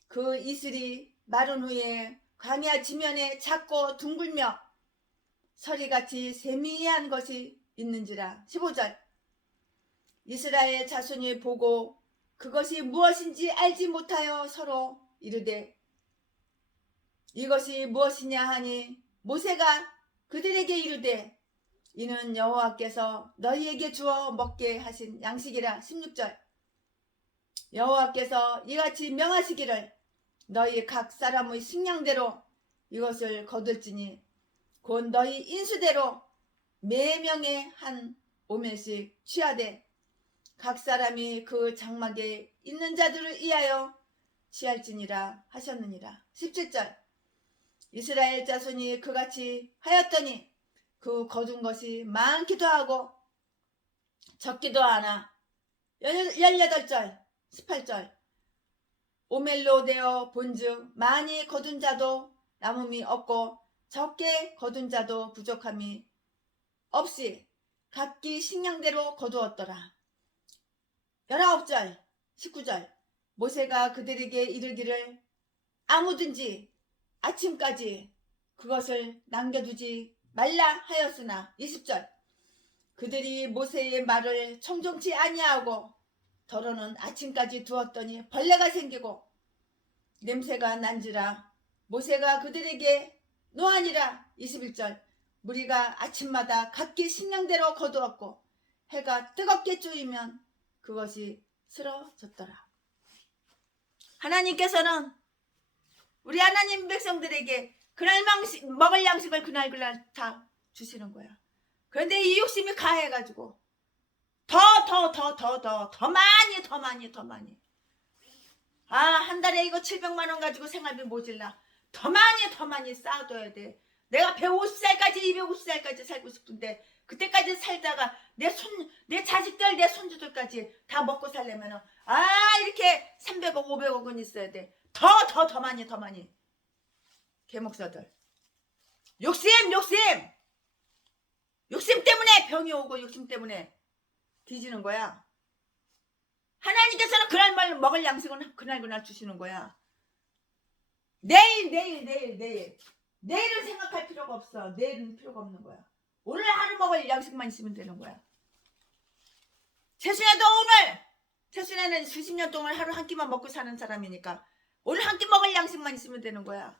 그 이슬이 마른 후에 광야 지면에 작고 둥글며 서리같이 세미한 것이 있는지라. 15절 이스라엘 자손이 보고 그것이 무엇인지 알지 못하여 서로 이르되 이것이 무엇이냐 하니 모세가 그들에게 이르되 이는 여호와께서 너희에게 주어 먹게 하신 양식이라. 16절 여호와께서 이같이 명하시기를 너희 각 사람의 식량대로 이것을 거둘지니 곧 너희 인수대로 매 명에 한 오멜씩 취하되 각 사람이 그 장막에 있는 자들을 위하여 취할지니라 하셨느니라. 17절 이스라엘 자손이 그같이 하였더니 그 거둔 것이 많기도 하고 적기도 하나. 18절 18절 오멜로 되어 본즉 많이 거둔 자도 남음이 없고 적게 거둔 자도 부족함이 없이 각기 식량대로 거두었더라. 19절 19절 모세가 그들에게 이르기를 아무든지 아침까지 그것을 남겨두지 말라 하였으나 20절 그들이 모세의 말을 청종치 아니하고 더러는 아침까지 두었더니 벌레가 생기고 냄새가 난지라 모세가 그들에게 노하니라. 21절 무리가 아침마다 각기 식량대로 거두었고 해가 뜨겁게 쪼이면 그것이 쓰러졌더라. 하나님께서는 우리 하나님 백성들에게 그날 먹을 양식을 그날 다 주시는 거야. 그런데 이 욕심이 가해가지고 더 많이 한 달에 이거 700만 원 가지고 생활비 모질라. 더 많이 쌓아둬야 돼. 내가 150살까지 250살까지 살고 싶은데 그때까지 살다가 내 자식들 내 손주들까지 다 먹고 살려면 이렇게 300억 500억은 있어야 돼. 더 많이 개목사들 욕심 때문에 병이 오고 욕심 때문에 뒤지는 거야. 하나님께서는 그날 먹을 양식은 그날 주시는 거야. 내일은 생각할 필요가 없어. 내일은 필요가 없는 거야. 오늘 하루 먹을 양식만 있으면 되는 거야. 최순애는 수십 년 동안 하루 한 끼만 먹고 사는 사람이니까 오늘 한 끼 먹을 양식만 있으면 되는 거야.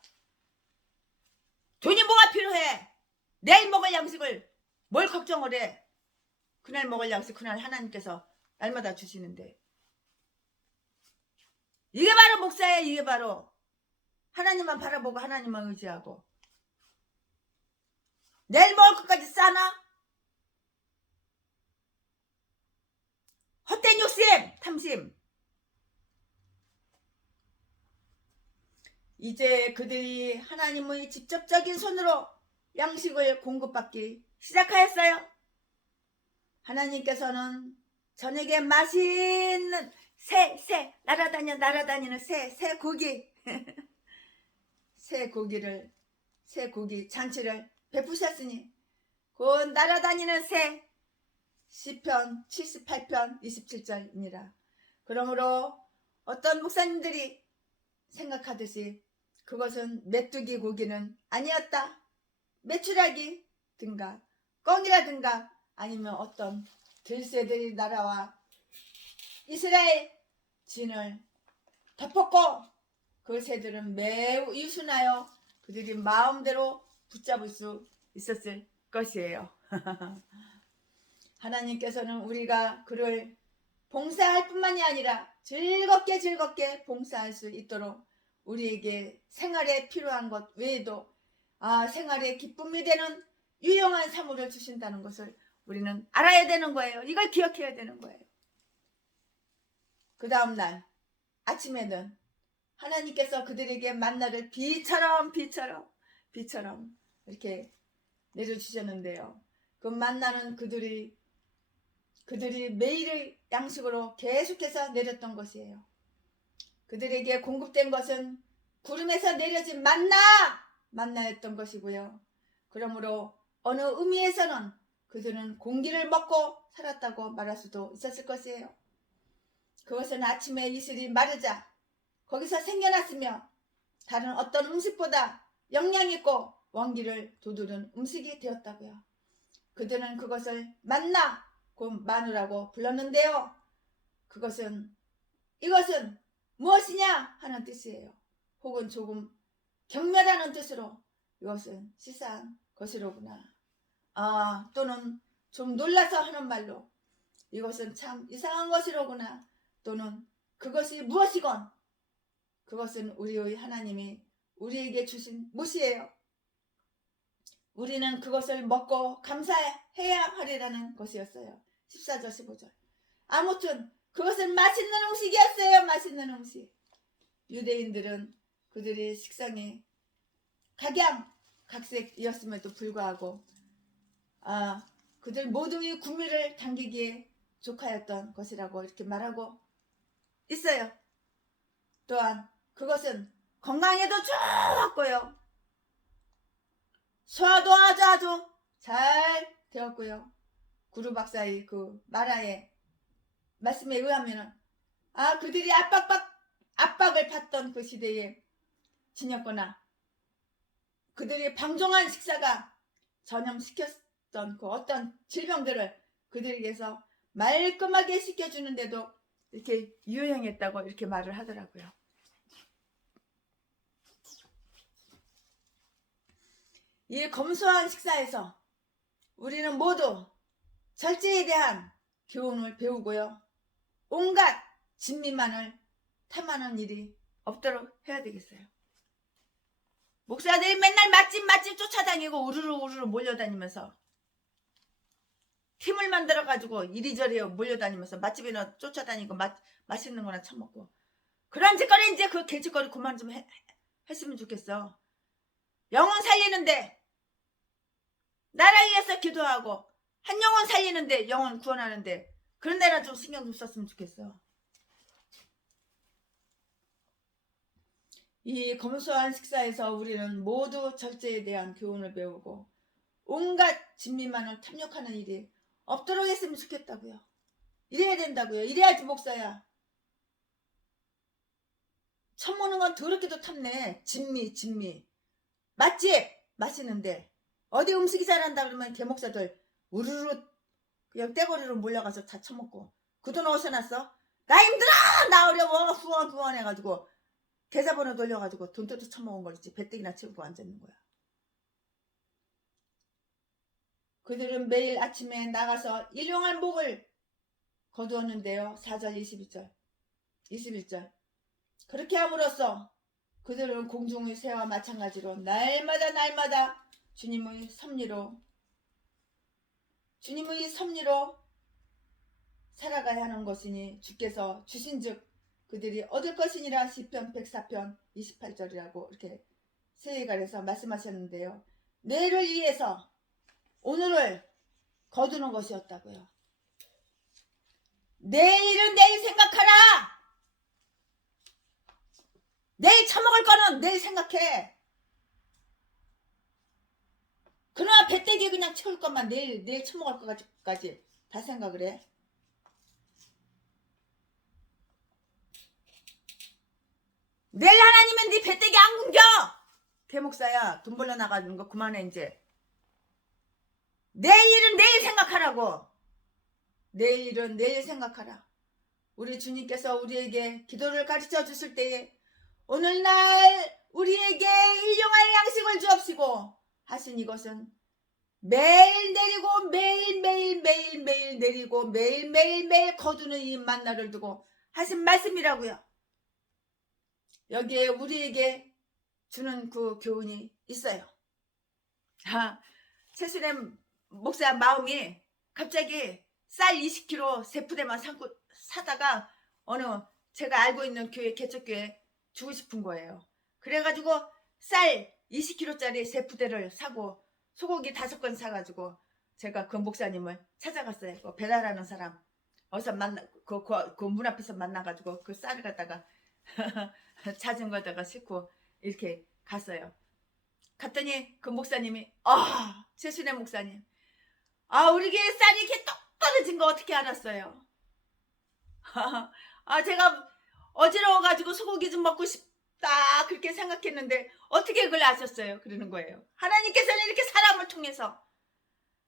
돈이 뭐가 필요해? 내일 먹을 양식을 뭘 걱정을 해? 그날 먹을 양식 그날 하나님께서 날마다 주시는데 이게 바로 목사예요. 이게 바로 하나님만 바라보고 하나님만 의지하고 내일 먹을 것까지 싸나? 헛된 욕심, 탐심. 이제 그들이 하나님의 직접적인 손으로 양식을 공급받기 시작하였어요. 하나님께서는 저녁에 맛있는 날아다니는 새 고기 새 고기 잔치를 베푸셨으니 그 날아다니는 새 시편 78편 27절이니라. 그러므로 어떤 목사님들이 생각하듯이 그것은 메뚜기 고기는 아니었다. 메추라기 든가 꿩이라든가 아니면 어떤 들새들이 날아와 이스라엘 진을 덮었고 그 새들은 매우 유순하여 그들이 마음대로 붙잡을 수 있었을 것이에요. 하나님께서는 우리가 그를 봉사할 뿐만이 아니라 즐겁게 봉사할 수 있도록 우리에게 생활에 필요한 것 외에도 생활에 기쁨이 되는 유용한 사물을 주신다는 것을 우리는 알아야 되는 거예요. 이걸 기억해야 되는 거예요. 그 다음날 아침에는 하나님께서 그들에게 만나를 비처럼 이렇게 내려주셨는데요. 그 만나는 그들이 매일의 양식으로 계속해서 내렸던 것이에요. 그들에게 공급된 것은 구름에서 내려진 만나였던 것이고요. 그러므로 어느 의미에서는 그들은 공기를 먹고 살았다고 말할 수도 있었을 것이에요. 그것은 아침에 이슬이 마르자 거기서 생겨났으며 다른 어떤 음식보다 영양있고 원기를 돋우는 음식이 되었다고요. 그들은 그것을 만나 곧 마누라고 불렀는데요. 이것은 무엇이냐 하는 뜻이에요. 혹은 조금 경멸하는 뜻으로 이것은 시사한 것이로구나. 또는 좀 놀라서 하는 말로 이것은 참 이상한 것이로구나. 또는 그것이 무엇이건 그것은 우리의 하나님이 우리에게 주신 몫이에요. 우리는 그것을 먹고 감사해야 하리라는 것이었어요. 14절 15절 아무튼 그것은 맛있는 음식이었어요. 맛있는 음식. 유대인들은 그들의 식성이 각색이었음에도 불구하고 그들 모두의 구미를 당기기에 족하였던 것이라고 이렇게 말하고 있어요. 또한 그것은 건강에도 좋았고요. 소화도 아주 잘 되었고요. 구루 박사의 그 마라의 말씀에 의하면은 그들이 압박을 받던 그 시대에 지녔거나 그들이 방종한 식사가 전염시켰던 그 어떤 질병들을 그들에게서 말끔하게 씻겨주는데도 이렇게 유행했다고 이렇게 말을 하더라고요. 이 검소한 식사에서 우리는 모두 절제에 대한 교훈을 배우고요. 온갖 진미만을 탐하는 일이 없도록 해야 되겠어요. 목사들이 맨날 맛집 쫓아다니고 우르르 몰려다니면서 팀을 만들어가지고 이리저리 몰려다니면서 맛집이나 쫓아다니고 맛있는 거나 처먹고 그런 짓거리 이제 그 개짓거리 그만 좀 했으면 좋겠어. 영혼 살리는데 나라 위해서 기도하고 한 영혼 살리는데 영혼 구원하는데 그런 데나 좀 신경 좀 썼으면 좋겠어. 이 검소한 식사에서 우리는 모두 절제에 대한 교훈을 배우고 온갖 진미만을 탐욕하는 일이 없도록 했으면 좋겠다고요. 이래야 된다고요. 이래야지 목사야. 처먹는 건 더럽게도 탐내. 진미. 맛집 맛있는데 어디 음식이 잘한다 그러면 개목사들 우르르 그냥 떼거리로 몰려가서 다 처먹고 그 돈 어디서 났어? 나 힘들어 나 어려워 후원 해가지고 계좌번호 돌려가지고 돈 뜯어 처먹은 거지. 배때기나 채우고 앉아있는 거야. 그들은 매일 아침에 나가서 일용할 목을 거두었는데요. 4절 21절 그렇게 함으로써 그들은 공중의 새와 마찬가지로 날마다 주님의 섭리로 살아가야 하는 것이니 주께서 주신즉 그들이 얻을 것이니라. 시편 104편 28절이라고 이렇게 세계관에서 말씀하셨는데요. 내일을 위해서 오늘을 거두는 것이었다고요. 내일은 내일 생각하라. 내일 처먹을 거는 내일 생각해. 그러나 배때기 그냥 채울 것만 내일 처먹을 것까지 다 생각을 해. 내일 하나님은 네 배때기 안 굶겨. 개목사야 돈 벌러 나가는 거 그만해 이제. 내일은 내일 생각하라고. 내일은 내일 생각하라. 우리 주님께서 우리에게 기도를 가르쳐 주실 때에 오늘날 우리에게 일용할 양식을 주옵시고 하신 이것은 매일 내리고 매일 내리고 매일 거두는 이 만나를 두고 하신 말씀이라고요. 여기에 우리에게 주는 그 교훈이 있어요. 최순애 목사 마음이 갑자기 쌀 20kg 세 푸대만 사다가 어느 제가 알고 있는 교회 개척교회 주고 싶은 거예요. 그래가지고 쌀 20kg짜리 세 푸대를 사고 소고기 5건 사가지고 제가 그 목사님을 찾아갔어요. 그 배달하는 사람 어서 그 문 앞에서 만나가지고 그 쌀을 갖다가 자전거에다가 싣고 이렇게 갔어요. 갔더니 그 목사님이 최순애 목사님 우리 교회 쌀이 이렇게 똑 떨어진 거 어떻게 알았어요? 제가 어지러워가지고 소고기 좀 먹고 싶다 그렇게 생각했는데 어떻게 그걸 아셨어요? 그러는 거예요. 하나님께서는 이렇게 사람을 통해서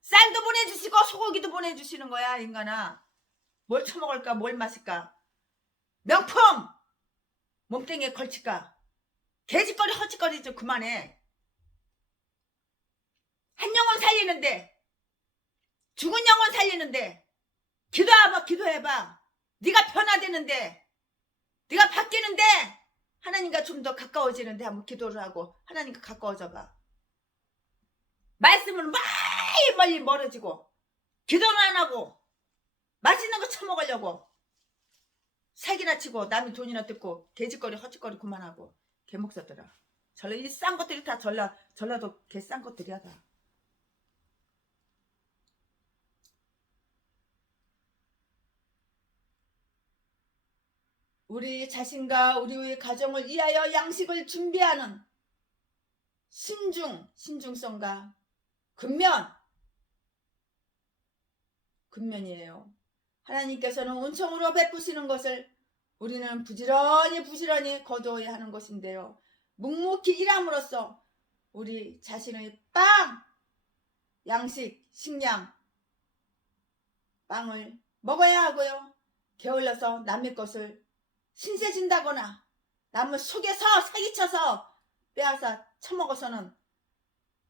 쌀도 보내주시고 소고기도 보내주시는 거야. 인간아 뭘 처먹을까 뭘 마실까 명품 몸뚱이에 걸칠까 개짓거리 허짓거리 좀 그만해. 한 영혼 살리는데 죽은 영혼 살리는데 기도해봐. 네가 변화되는데 네가 바뀌는데 하나님과 좀 더 가까워지는데 한번 기도를 하고 하나님과 가까워져봐. 말씀은 멀리 멀어지고 기도는 안 하고 맛있는 거 처먹으려고 사기나 치고 남이 돈이나 뜯고 개짓거리 허짓거리 그만하고 개목사들아. 이 싼 것들이 다 전라도 개 싼 것들이야 다. 우리 자신과 우리의 가정을 위하여 양식을 준비하는 신중성과 근면 근면이에요. 하나님께서는 은총으로 베푸시는 것을 우리는 부지런히 거두어야 하는 것인데요. 묵묵히 일함으로써 우리 자신의 빵, 양식, 식량, 빵을 먹어야 하고요. 게을러서 남의 것을 신세진다거나 남을 속여서 사기쳐서 빼앗아 처먹어서는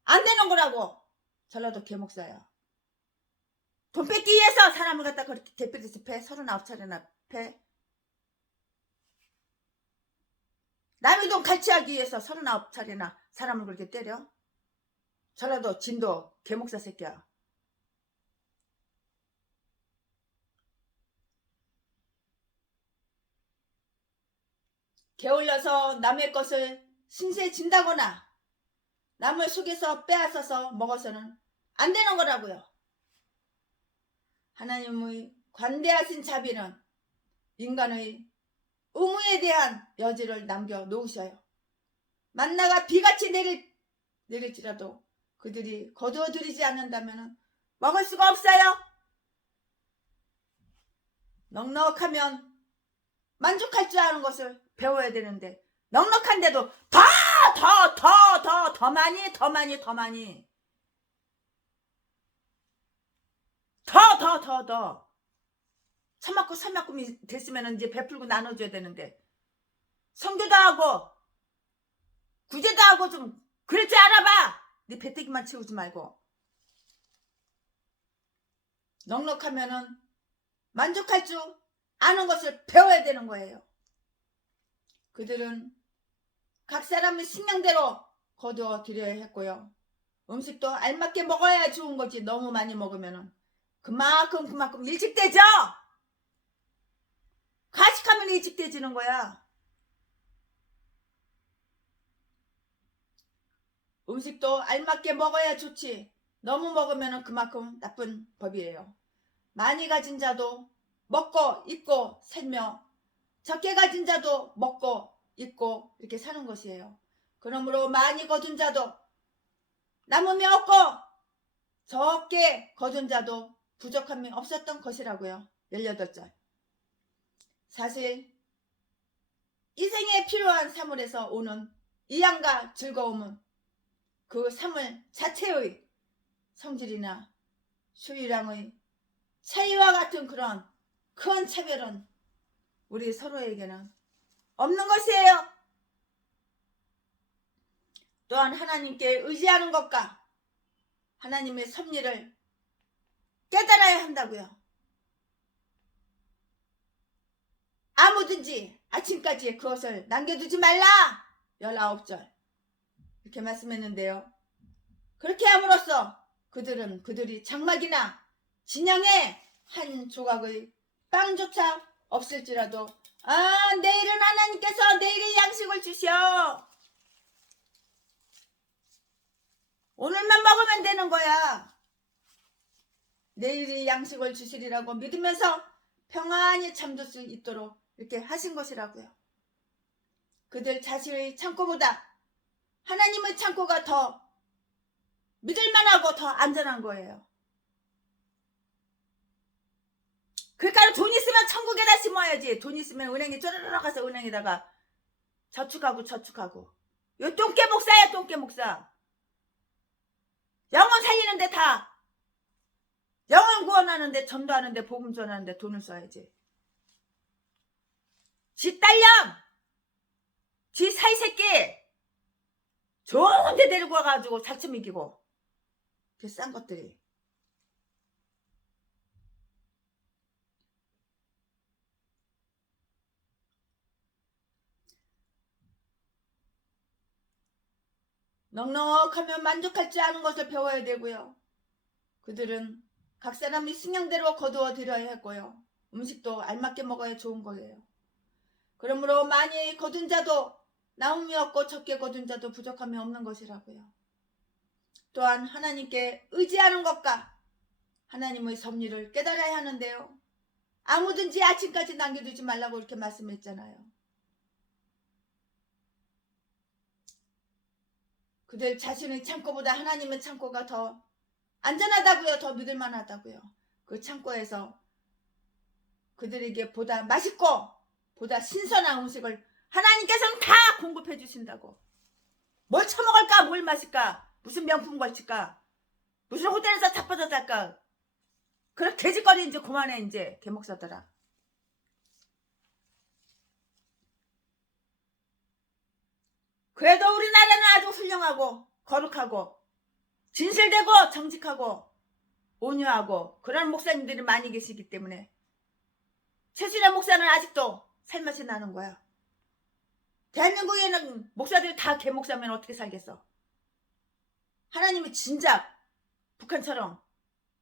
안 되는 거라고. 전라도 개목사야. 돈 뺏기 위해서 사람을 갖다 그렇게 대표돼서 패 39차례나 패. 남의 돈 갈취하기 위해서 39차례나 사람을 그렇게 때려. 전라도 진도 개목사 새끼야. 게을러서 남의 것을 신세진다거나 남을 속여서 빼앗아서 먹어서는 안 되는 거라고요. 하나님의 관대하신 자비는 인간의 의무에 대한 여지를 남겨놓으셔요. 만나가 비같이 내릴지라도 그들이 거두어들이지 않는다면 먹을 수가 없어요. 넉넉하면 만족할 줄 아는 것을 배워야 되는데 넉넉한데도 더 많이 더 처맞고 삼맞고이 됐으면 이제 베풀고 나눠줘야 되는데 성교도 하고 구제도 하고 좀 그럴 줄 알아봐. 네 배때기만 채우지 말고. 넉넉하면은 만족할 줄 아는 것을 배워야 되는 거예요. 그들은 각 사람의 식량대로 거두어 드려야 했고요. 음식도 알맞게 먹어야 좋은 거지. 너무 많이 먹으면은 그만큼 일찍 되죠. 가식하면 일찍 되지는 거야. 음식도 알맞게 먹어야 좋지. 너무 먹으면 그만큼 나쁜 법이에요. 많이 가진 자도 먹고 입고 살며 적게 가진 자도 먹고 입고 이렇게 사는 것이에요. 그러므로 많이 거둔 자도 남음이 없고 적게 거둔 자도 부족함이 없었던 것이라고요. 18절. 사실 이 생에 필요한 사물에서 오는 이양과 즐거움은 그 사물 자체의 성질이나 수유량의 차이와 같은 그런 큰 차별은 우리 서로에게는 없는 것이에요. 또한 하나님께 의지하는 것과 하나님의 섭리를 깨달아야 한다고요. 아무든지 아침까지 그것을 남겨두지 말라. 19절 이렇게 말씀했는데요. 그렇게 함으로써 그들이 장막이나 진영에 한 조각의 빵조차 없을지라도 내일은 하나님께서 내일의 양식을 주셔. 오늘만 먹으면 되는 거야. 내일의 양식을 주시리라고 믿으면서 평안히 잠들 수 있도록 이렇게 하신 것이라고요. 그들 자신의 창고보다 하나님의 창고가 더 믿을만하고 더 안전한 거예요. 그러니까 돈 있으면 천국에다 심어야지. 돈 있으면 은행에 쪼르르 가서 은행에다가 저축하고. 요 똥개 목사야, 똥개 목사. 영혼 살리는데 다 영혼 구원하는데 전도하는데 복음 전하는데 돈을 써야지. 지 딸년 지 사이새끼 좋은 데 데리고 와가지고 살점 이기고 그 싼 것들이. 넉넉하면 만족할 줄 아는 것을 배워야 되고요. 그들은 각 사람이 식량대로 거두어 드려야 했고요. 음식도 알맞게 먹어야 좋은 거예요. 그러므로 많이 거둔 자도 나음이 없고 적게 거둔 자도 부족함이 없는 것이라고요. 또한 하나님께 의지하는 것과 하나님의 섭리를 깨달아야 하는데요. 아무든지 아침까지 남겨두지 말라고 이렇게 말씀했잖아요. 그들 자신의 창고보다 하나님의 창고가 더 안전하다고요. 더 믿을만하다고요. 그 창고에서 그들에게 보다 맛있고 보다 신선한 음식을 하나님께서는 다 공급해 주신다고. 뭘 처먹을까? 뭘 마실까? 무슨 명품 걸칠까? 무슨 호텔에서 자빠져 잘까? 그런 돼지거리 이제 그만해. 이제 개목사들아. 그래도 우리나라는 아주 훌륭하고 거룩하고 진실되고 정직하고 온유하고 그런 목사님들이 많이 계시기 때문에 최순애 목사는 아직도 살맛이 나는 거야. 대한민국에는 목사들이 다 개목사면 어떻게 살겠어? 하나님이 진작 북한처럼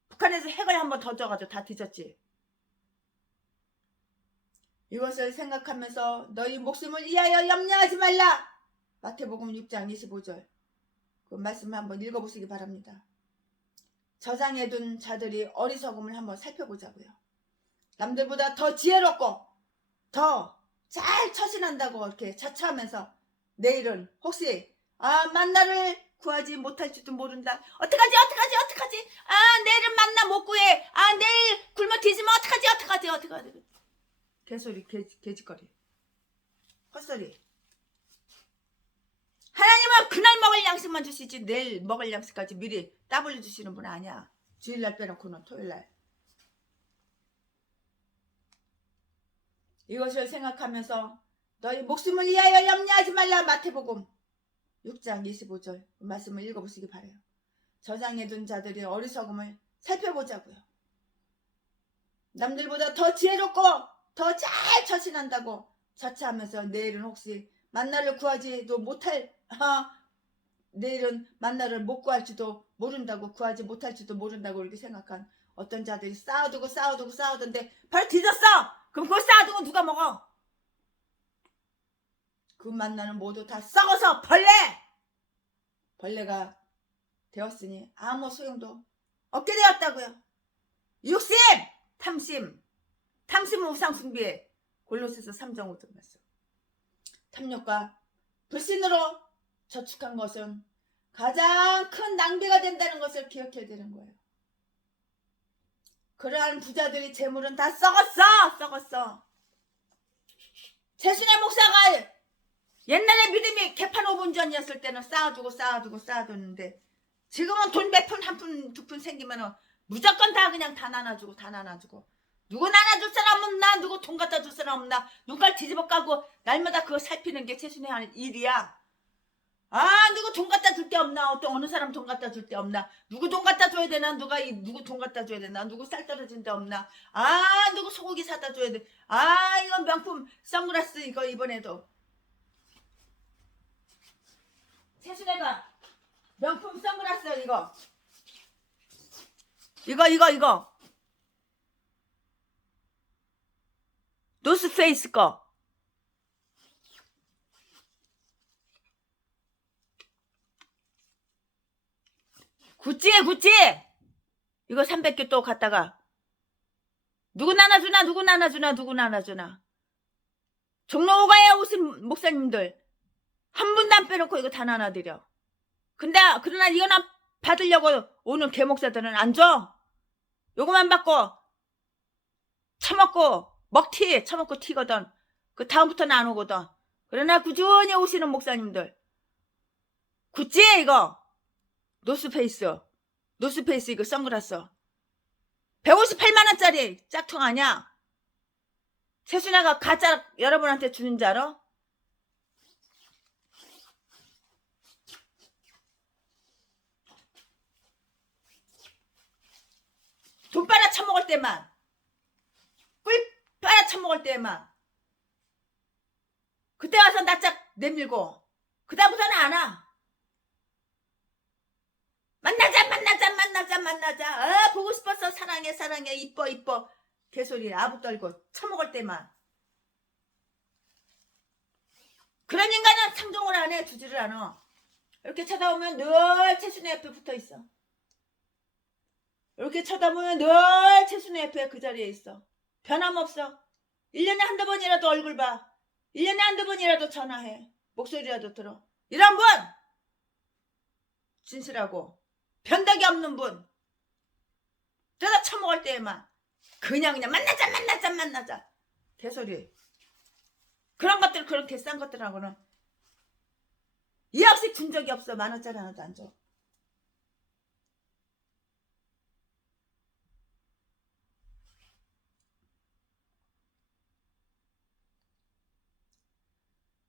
북한에서 핵을 한번 던져가지고 다 뒤졌지. 이것을 생각하면서 너희 목숨을 위하여 염려하지 말라. 마태복음 6장 25절 그 말씀을 한번 읽어보시기 바랍니다. 저장해 둔 자들이 어리석음을 한번 살펴보자고요. 남들보다 더 지혜롭고 더 잘 처신한다고 이렇게 자처하면서 내일은 혹시 만나를 구하지 못할지도 모른다. 어떡하지? 내일은 만나 못 구해. 내일 굶어 뒤지면 어떡하지? 개소리, 개짓거리, 헛소리. 하나님은 그날 먹을 양식만 주시지 내일 먹을 양식까지 미리 따블려 주시는 분 아니야. 주일날 빼놓고는 토요일날. 이것을 생각하면서 너희 목숨을 위하여 염려하지 말라. 마태복음 6장 25절 말씀을 읽어보시기 바래요. 저장해둔 자들의 어리석음을 살펴보자고요. 남들보다 더 지혜롭고 더 잘 처신한다고 자처하면서 내일은 혹시 만나를 구하지도 못할 내일은 만나를 못 구할지도 모른다고 구하지 못할지도 모른다고 이렇게 생각한 어떤 자들이 쌓아두던데 바로 뒤졌어. 그럼 그걸 쌓아둔 건 누가 먹어? 그 만나는 모두 다 썩어서 벌레가 되었으니 아무 소용도 없게 되었다고요. 육심, 탐심은 우상숭배에 골로새서 3장 5절 말씀. 탐욕과 불신으로 저축한 것은 가장 큰 낭비가 된다는 것을 기억해야 되는 거예요. 그러한 부자들의 재물은 다 썩었어. 최순애 목사가 옛날에 믿음이 개판 5분 전이었을 때는 쌓아두는데 지금은 돈 몇 푼, 한 푼, 두 푼 생기면 무조건 다 그냥 다 나눠주고 누구 나눠줄 사람 없나? 누구 돈 갖다 줄 사람 없나? 눈깔 뒤집어 까고 날마다 그거 살피는 게 최순애 하는 일이야. 누구 돈 갖다 줄 데 없나? 어느 사람 돈 갖다 줄 데 없나? 누구 돈 갖다 줘야 되나? 누구 돈 갖다 줘야 되나? 누구 쌀 떨어진 데 없나? 누구 소고기 사다 줘야 돼? 이건 명품 선글라스 이거 이번에도 최순애가 명품 선글라스 이거 노스페이스 거 구찌 이거 300개 또 갖다가 누구 나눠주나 종로오가에 오신 목사님들 한 분도 안 빼놓고 이거 다 나눠드려. 그러나 이거나 받으려고 오는 개목사들은 안 줘. 요거만 받고 처먹고 처먹고 튀거든. 그 다음부터는 안 오거든. 그러나 꾸준히 오시는 목사님들 구찌 이거 노스페이스 이거 선글라스 158만원짜리 짝퉁 아니야. 최순애가 가짜 여러분한테 주는 줄 알아? 돈 빨아 처먹을 때만 꿀 빨아 처먹을 때만 그때 와서 낯짝 내밀고 그 다음부터는 안 와. 만나자 보고 싶었어. 사랑해 이뻐 개소리 아부 떨고 처먹을 때만. 그런 인간은 상종을 안 해. 주지를 않아. 이렇게 쳐다보면 늘 최순애 옆에 붙어있어. 이렇게 쳐다보면 늘 최순애 옆에 그 자리에 있어. 변함없어. 1년에 한두 번이라도 얼굴 봐. 1년에 한두 번이라도 전화해. 목소리라도 들어. 이런 분! 진실하고 변덕이 없는 분. 뜯어 처먹을 때에만 그냥 만나자 개소리. 그런 것들, 그렇게 싼 것들하고는 2억씩 준 적이 없어. 10,000원짜리 하나도 안 줘.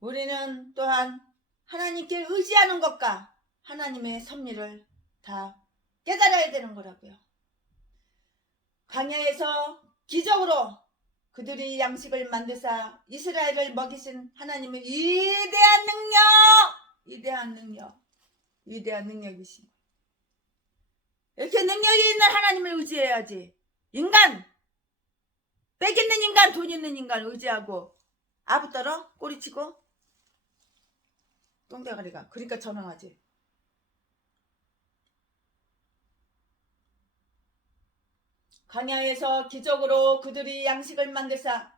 우리는 또한 하나님께 의지하는 것과 하나님의 섭리를 다 깨달아야 되는 거라고요. 광야에서 기적으로 그들이 양식을 만드사 이스라엘을 먹이신 하나님의 위대한 능력이신 거예요. 이렇게 능력이 있는 하나님을 의지해야지. 인간, 빽 있는 인간, 돈 있는 인간 의지하고 아부떨어 꼬리치고 똥대가리가 그러니까 전황하지. 광야에서 기적으로 그들이 양식을 만드사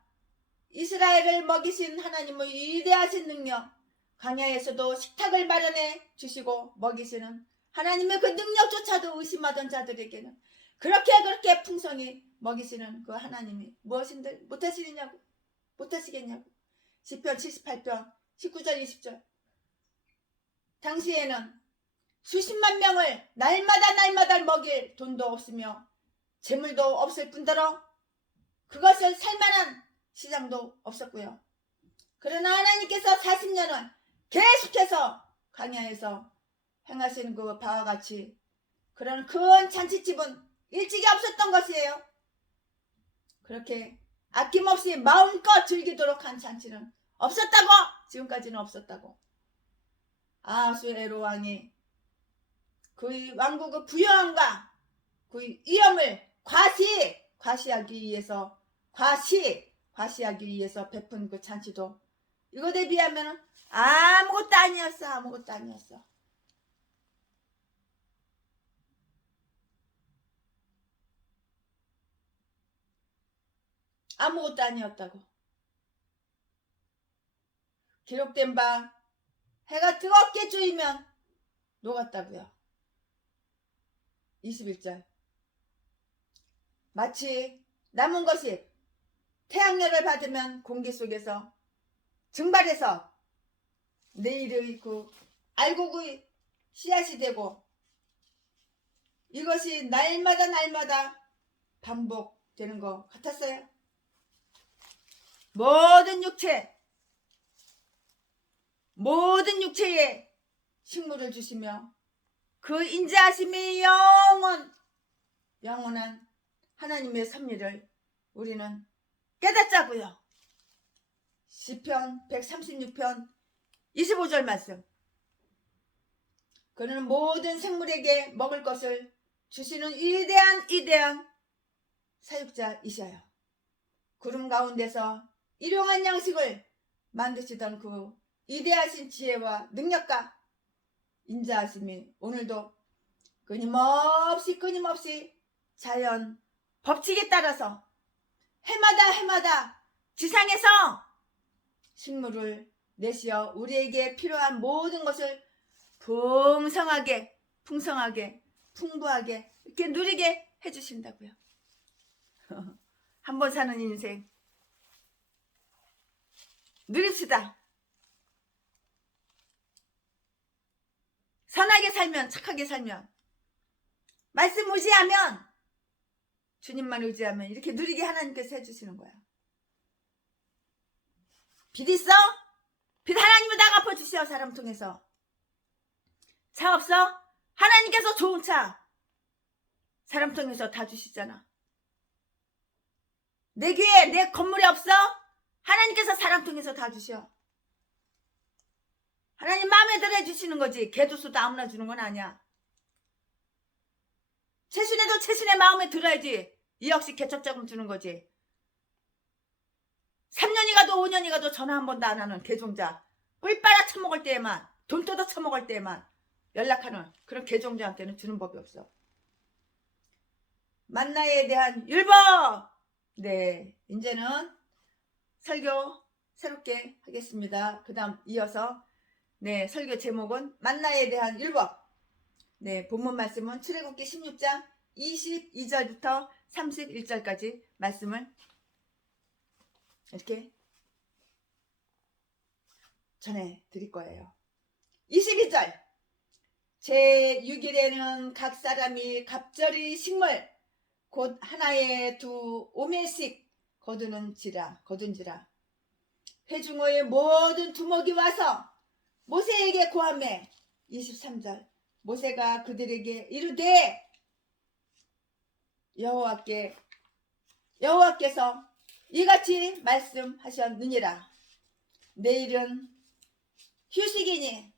이스라엘을 먹이신 하나님의 위대하신 능력, 광야에서도 식탁을 마련해 주시고 먹이시는 하나님의 그 능력조차도 의심하던 자들에게는 그렇게 풍성히 먹이시는 그 하나님이 무엇인들 못하시겠냐고. 시편 78편 19절 20절. 당시에는 수십만 명을 날마다 먹일 돈도 없으며 재물도 없을 뿐더러 그것을 살만한 시장도 없었고요. 그러나 하나님께서 40년을 계속해서 광야에서 행하신 그 바와 같이 그런 큰 잔치집은 일찍이 없었던 것이에요. 그렇게 아낌없이 마음껏 즐기도록 한 잔치는 없었다고. 지금까지는 없었다고. 아하수에로 왕이 그의 왕국의 부요함과 그의 위엄을 과시하기 위해서 베푼 그 잔치도 이것에 비하면 아무것도 아니었어. 아무것도 아니었다고. 기록된 바 해가 뜨겁게 쬐이면 녹았다고요. 21절. 마치 남은 것이 태양열을 받으면 공기 속에서 증발해서 내일의 그 알곡의 씨앗이 되고 이것이 날마다 반복되는 것 같았어요. 모든 육체에 식물을 주시며 그 인자하심이 영원한 하나님의 섭리를 우리는 깨닫자고요. 시편 136편 25절 말씀. 그는 모든 생물에게 먹을 것을 주시는 위대한 사육자이셔요. 구름 가운데서 일용한 양식을 만드시던 그 위대하신 지혜와 능력과 인자하심이 오늘도 끊임없이 자연 법칙에 따라서 해마다 지상에서 식물을 내시어 우리에게 필요한 모든 것을 풍성하게 풍부하게 이렇게 누리게 해주신다고요. 한 번 사는 인생 누립시다. 선하게 살면, 착하게 살면, 말씀 의지하면, 주님만 의지하면 이렇게 누리게 하나님께서 해주시는 거야. 빚 있어? 빚 하나님이 다 갚아주셔. 사람 통해서. 차 없어? 하나님께서 좋은 차 사람 통해서 다 주시잖아. 내 귀에 내 건물이 없어? 하나님께서 사람 통해서 다 주셔. 하나님 마음에 들어 해주시는 거지. 개도수도 아무나 주는 건 아니야. 최순애도 최순애 마음에 들어야지 2억씩 개척자금 주는 거지. 3년이 가도 5년이 가도 전화 한 번도 안 하는 개종자, 꿀 빨아 처먹을 때에만, 돈 뜯어 처먹을 때에만 연락하는 그런 개종자한테는 주는 법이 없어. 만나에 대한 율법. 네, 이제는 설교 새롭게 하겠습니다. 그 다음 이어서 설교 제목은 만나에 대한 율법. 본문 말씀은 출애굽기 16장 22절부터 31절까지 말씀을 이렇게 전해 드릴 거예요. 22절 제6일에는 각 사람이 갑절의 식물 곧 하나에 2오멜씩 거둔지라 회중의 모든 두목이 와서 모세에게 고하매 23절 모세가 그들에게 이르되 여호와께서 이같이 말씀하셨느니라. 내일은 휴식이니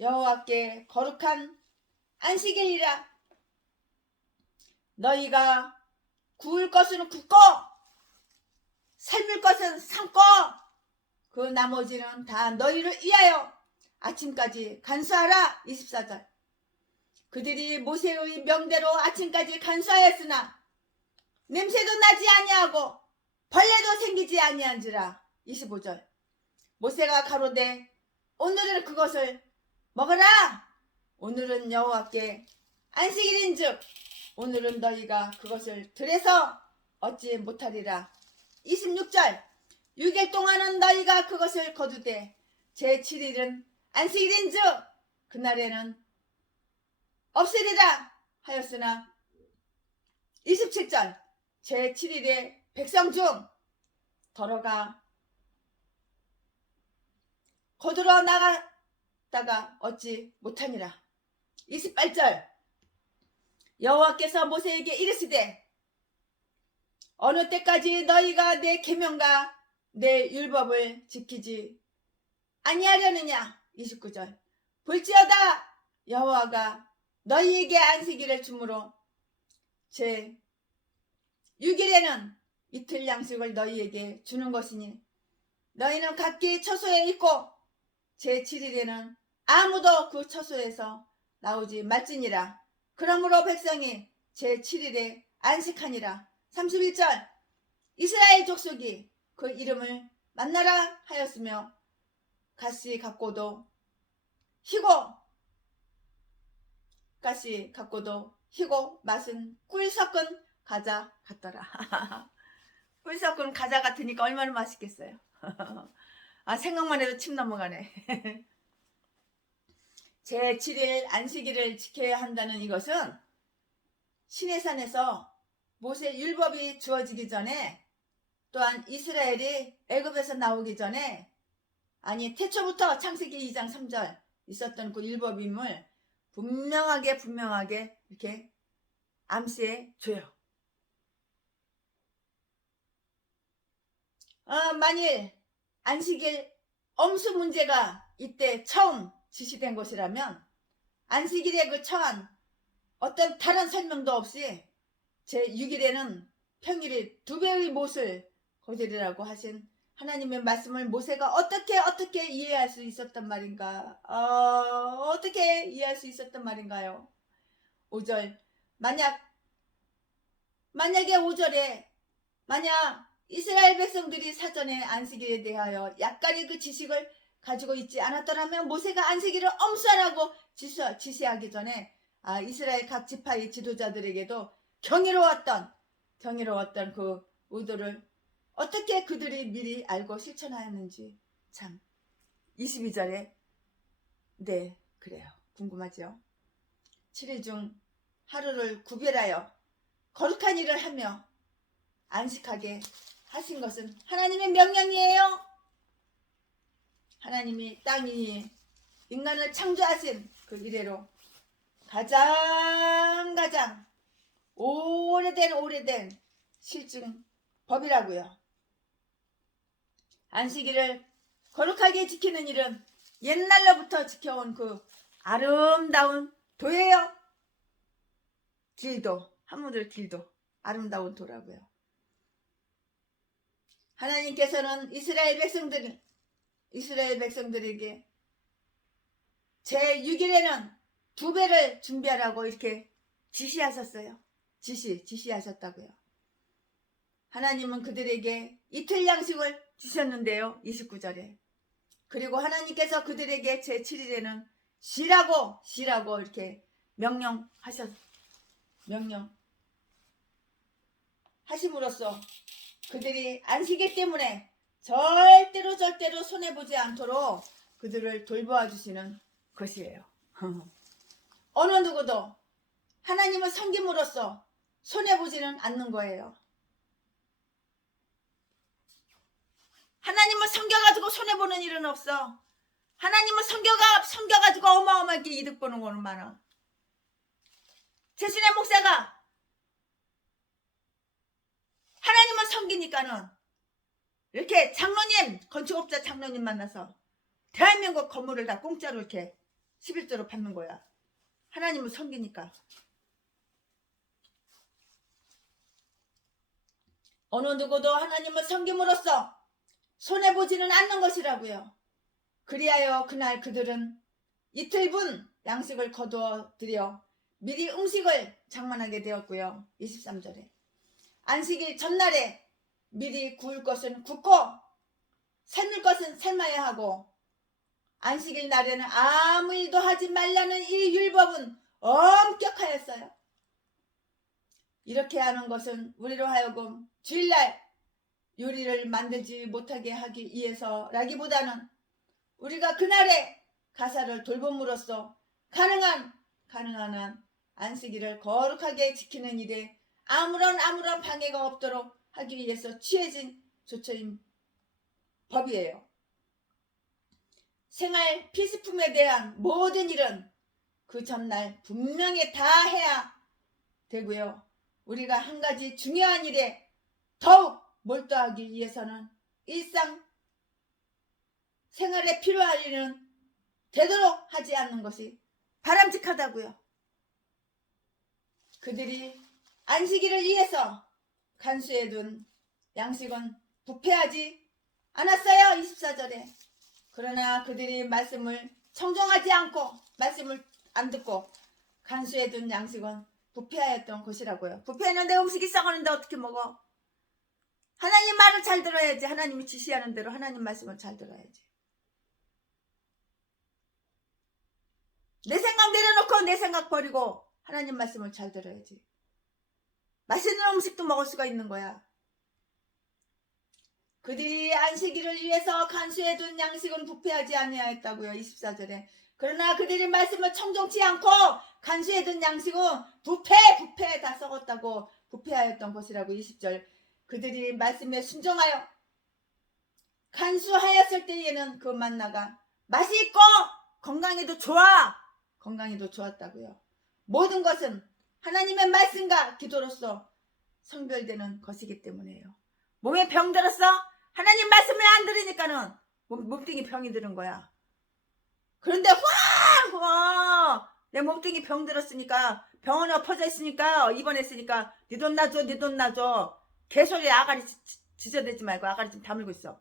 여호와께 거룩한 안식일이라. 너희가 구울 것은 굽고 삶을 것은 삶고 그 나머지는 다 너희를 위하여 아침까지 간수하라. 24절 그들이 모세의 명대로 아침까지 간수하였으나 냄새도 나지 아니하고 벌레도 생기지 아니한지라. 25절 모세가 가로되 오늘은 그것을 먹어라. 오늘은 여호와께 안식일인즉 오늘은 너희가 그것을 들에서 얻지 못하리라. 26절 6일 동안은 너희가 그것을 거두되 제7일은 안식일인즉 그날에는 없으리라 하였으나 27절 제7일에 백성 중 더러가 거두러 나갔다가 얻지 못하니라. 28절 여호와께서 모세에게 이르시되 어느 때까지 너희가 내 계명과 내 율법을 지키지 아니하려느냐. 29절 볼지어다 여호와가 너희에게 안식일을 주므로 제6일에는 이틀 양식을 너희에게 주는 것이니 너희는 각기 처소에 있고 제7일에는 아무도 그 처소에서 나오지 말지니라. 그러므로 백성이 제7일에 안식하니라. 31절 이스라엘 족속이 그 이름을 만나라 하였으며 가시 갖고도 희고 맛은 꿀 섞은 과자 같더라. 꿀 섞은 과자 같으니까 얼마나 맛있겠어요. 생각만 해도 침 넘어가네. 제7일 안식일을 지켜야 한다는 이것은 시내산에서 모세 율법이 주어지기 전에 또한 이스라엘이 애굽에서 나오기 전에 태초부터 창세기 2장 3절 있었던 그 율법임을 분명하게 이렇게 암시해 줘요. 만일 안식일 엄수 문제가 이때 처음 지시된 것이라면 안식일에 그 처한 어떤 다른 설명도 없이 제6일에는 평일이 2배의 못을 거두리라고 하신 하나님의 말씀을 모세가 어떻게 이해할 수 있었단 말인가? 어떻게 이해할 수 있었단 말인가요? 5절 만약에 5절에 만약 이스라엘 백성들이 사전에 안식일에 대하여 약간의 그 지식을 가지고 있지 않았더라면 모세가 안식일을 엄수하라고 지시하기 전에 이스라엘 각 지파의 지도자들에게도 경이로웠던 그 의도를 어떻게 그들이 미리 알고 실천하였는지 참 22절에 네 그래요. 궁금하죠? 7일 중 하루를 구별하여 거룩한 일을 하며 안식하게 하신 것은 하나님의 명령이에요. 하나님이 땅 위에 인간을 창조하신 그 이래로 가장 오래된 실증 법이라고요. 안식일을 거룩하게 지키는 일은 옛날로부터 지켜온 그 아름다운 도예요. 길도 한문으로 길도 아름다운 도라고요. 하나님께서는 이스라엘 백성들에게 제6일에는 2배를 준비하라고 이렇게 지시하셨어요. 지시하셨다고요. 하나님은 그들에게 이틀 양식을 주셨는데요. 29절에 그리고 하나님께서 그들에게 제7일에는 쉬라고 이렇게 명령하셨어요. 명령 하심으로써 그들이 안식일 때문에 절대로 손해보지 않도록 그들을 돌보아 주시는 것이에요. 어느 누구도 하나님을 섬김으로써 손해보지는 않는 거예요. 하나님을 섬겨가지고 손해보는 일은 없어. 하나님을 섬겨가지고 어마어마하게 이득 보는 거는 많아. 최순애 목사가 하나님을 섬기니까는 이렇게 장로님, 건축업자 장로님 만나서 대한민국 건물을 다 공짜로 이렇게 11조로 받는 거야. 하나님을 섬기니까. 어느 누구도 하나님을 섬김으로써 손해보지는 않는 것이라고요. 그리하여 그날 그들은 이틀분 양식을 거두어 들여 미리 음식을 장만하게 되었고요. 23절에 안식일 전날에 미리 구울 것은 굽고 삶을 것은 삶아야 하고 안식일 날에는 아무 일도 하지 말라는 이 율법은 엄격하였어요. 이렇게 하는 것은 우리로 하여금 주일날 요리를 만들지 못하게 하기 위해서라기보다는 우리가 그날에 가사를 돌봄으로써 가능한 한 안식일을 거룩하게 지키는 일에 아무런 방해가 없도록 하기 위해서 취해진 조처인 법이에요. 생활 필수품에 대한 모든 일은 그 전날 분명히 다 해야 되고요. 우리가 한 가지 중요한 일에 더욱 몰두하기 위해서는 일상 생활에 필요할 일은 되도록 하지 않는 것이 바람직하다고요. 그들이 안식일을 위해서 간수해둔 양식은 부패하지 않았어요. 24절에. 그러나 그들이 말씀을 청종하지 않고 말씀을 안 듣고 간수해둔 양식은 부패하였던 것이라고요. 부패했는데 음식이 썩었는데 어떻게 먹어? 하나님 말을 잘 들어야지. 하나님이 지시하는 대로 하나님 말씀을 잘 들어야지. 내 생각 내려놓고 내 생각 버리고 하나님 말씀을 잘 들어야지. 맛있는 음식도 먹을 수가 있는 거야. 그들이 안식일을 위해서 간수해둔 양식은 부패하지 아니하였다고요. 24절에. 그러나 그들이 말씀을 청종치 않고 간수해둔 양식은 부패 다 썩었다고 부패하였던 것이라고. 20절. 그들이 말씀에 순종하여 간수하였을 때에는 그 만나가 맛이 있고 건강에도 좋았다고요. 모든 것은 하나님의 말씀과 기도로서 성별되는 것이기 때문에요. 몸에 병 들었어? 하나님 말씀을 안 들으니까는 몸뚱이 병이 드는 거야. 그런데 내 몸뚱이 병 들었으니까 병원에 엎어져 있으니까 입원했으니까 네 돈 놔줘. 개소리에 아가리 지저대지 말고 아가리 좀 다물고 있어.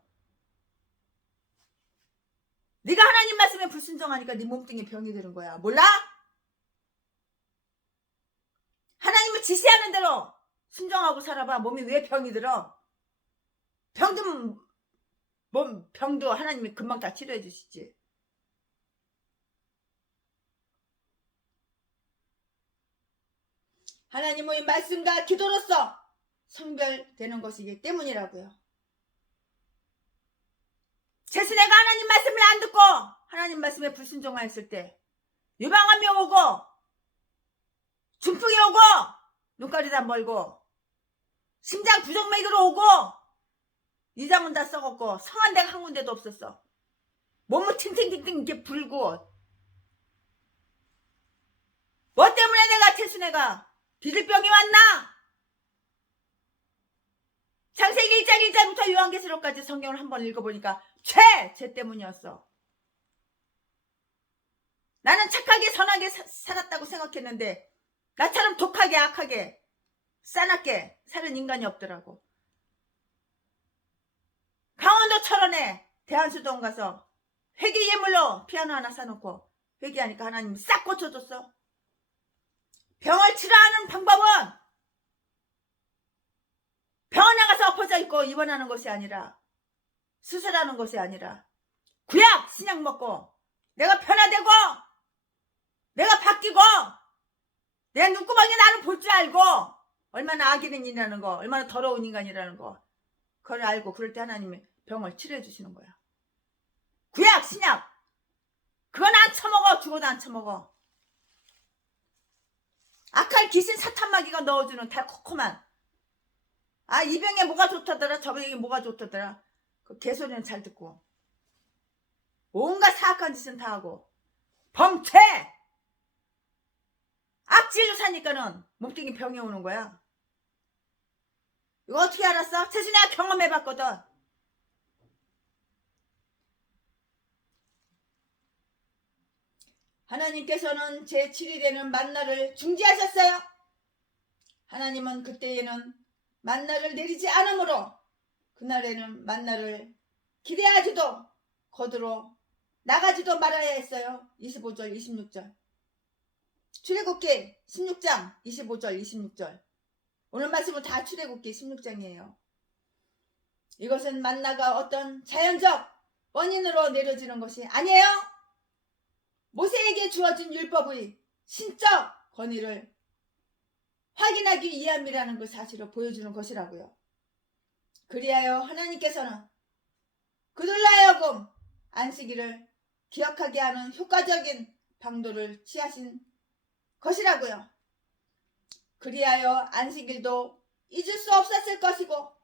네가 하나님 말씀에 불순종하니까 네 몸뚱이 병이 드는 거야. 몰라? 하나님을 지시하는 대로 순종하고 살아봐. 몸이 왜 병이 들어? 병도 하나님이 금방 다 치료해 주시지. 하나님의 말씀과 기도로서 성별되는 것이기 때문이라고요. 최순애가 하나님 말씀을 안 듣고 하나님 말씀에 불순종하였을 때 유방암이 오고 중풍이 오고 눈깔이 다 멀고 심장 부정맥으로 오고 이자문 다 썩었고 성한 데가 한 군데도 없었어. 몸을 팅팅팅팅 이렇게 불고. 뭐 때문에 내가 최순애가 비질병이 왔나? 창세기 1장 1절부터 요한계시록까지 성경을 한번 읽어보니까 죄 때문이었어. 나는 착하게 선하게 살았다고 생각했는데 나처럼 독하게 악하게 싸납게 사는 인간이 없더라고. 강원도 철원에 대한수동 가서 회계 예물로 피아노 하나 사놓고 회계하니까 하나님이 싹 고쳐줬어. 병을 치료하는 방법은 병원에 가서 엎어져 있고 입원하는 것이 아니라 수술하는 것이 아니라 구약 신약 먹고 내가 변화되고 내가 바뀌고 내 눈구멍이 나를 볼 줄 알고 얼마나 악인이라는 거, 얼마나 더러운 인간이라는 거, 그걸 알고 그럴 때 하나님이 병을 치료해 주시는 거야. 구약 신약 그건 안 처먹어. 죽어도 안 처먹어. 악한 귀신 사탄마귀가 넣어주는 달콤한, 아 이 병에 뭐가 좋다더라, 저 병에 뭐가 좋다더라, 그 개소리는 잘 듣고 온갖 사악한 짓은 다 하고 범죄 악질로 사니까는 몸뚱이 병이 오는 거야. 이거 어떻게 알았어? 최순이가 경험해봤거든. 하나님께서는 제7일에는 만나를 중지하셨어요. 하나님은 그때에는 만나를 내리지 않으므로 그날에는 만나를 기대하지도 거두러 나가지도 말아야 했어요. 25절 26절 출애굽기 16장 25절 26절 오늘 말씀은 다 출애굽기 16장이에요. 이것은 만나가 어떤 자연적 원인으로 내려지는 것이 아니에요. 모세에게 주어진 율법의 신적 권위를 확인하기 위함이라는 그 사실을 보여주는 것이라고요. 그리하여 하나님께서는 그들로 하여금 안식일을 기억하게 하는 효과적인 방도를 취하신 것이라고요. 그리하여 안식일도 잊을 수 없었을 것이고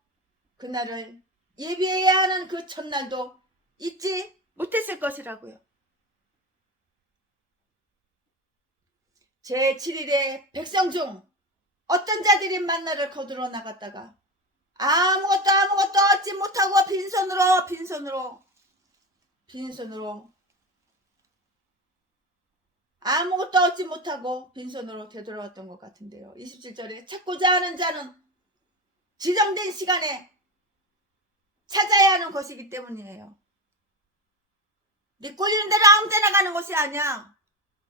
그날을 예비해야 하는 그 첫날도 잊지 못했을 것이라고요. 제7일에 백성 중 어떤 자들이 만나를 거두러 나갔다가 아무것도 얻지 못하고 빈손으로 아무것도 얻지 못하고 빈손으로 되돌아왔던 것 같은데요. 27절에 찾고자 하는 자는 지정된 시간에 찾아야 하는 것이기 때문이에요. 네 꼴리는 대로 아무 데나 가는 것이 아니야.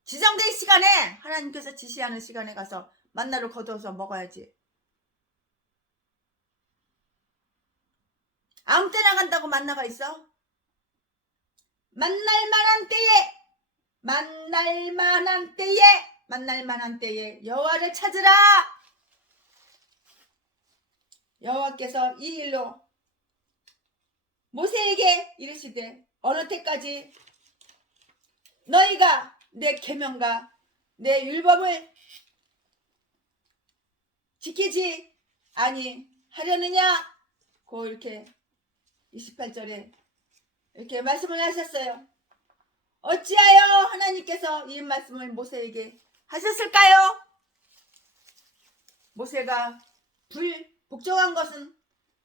지정된 시간에, 하나님께서 지시하는 시간에 가서 만나를 거두어서 먹어야지. 아무 때나 간다고 만나가 있어? 만날 만날 만한 때에 여호와를 찾으라. 여호와께서 이 일로 모세에게 이르시되 어느 때까지 너희가 내 계명과 내 율법을 지키지 아니하려느냐? 고 이렇게 28절에 이렇게 말씀을 하셨어요. 어찌하여 하나님께서 이 말씀을 모세에게 하셨을까요? 모세가 불복종한 것은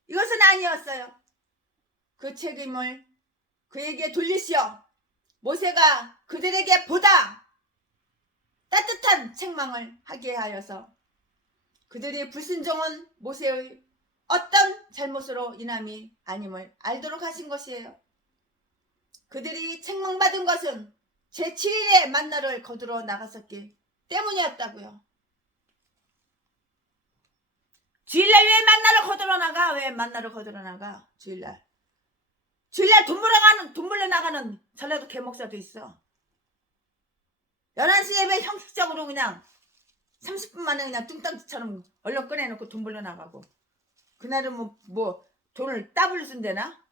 이것은 아니었어요. 그 책임을 그에게 돌리시어 모세가 그들에게 보다 따뜻한 책망을 하게 하여서 그들이 불순종은 모세의 어떤 잘못으로 인함이 아님을 알도록 하신 것이에요. 그들이 책망받은 것은 제7일에 만나를 거두러 나갔었기 때문이었다고요. 주일날 왜 만나를 거두러 나가? 왜 만나를 거두러 나가? 주일날 돈 벌러 나가는 전라도 개목사도 있어. 11시 예배 형식적으로 그냥 30분 만에 그냥 뚱땅지처럼 얼른 꺼내놓고 돈 벌러 나가고, 그날은 뭐 돈을 따블로 준대나?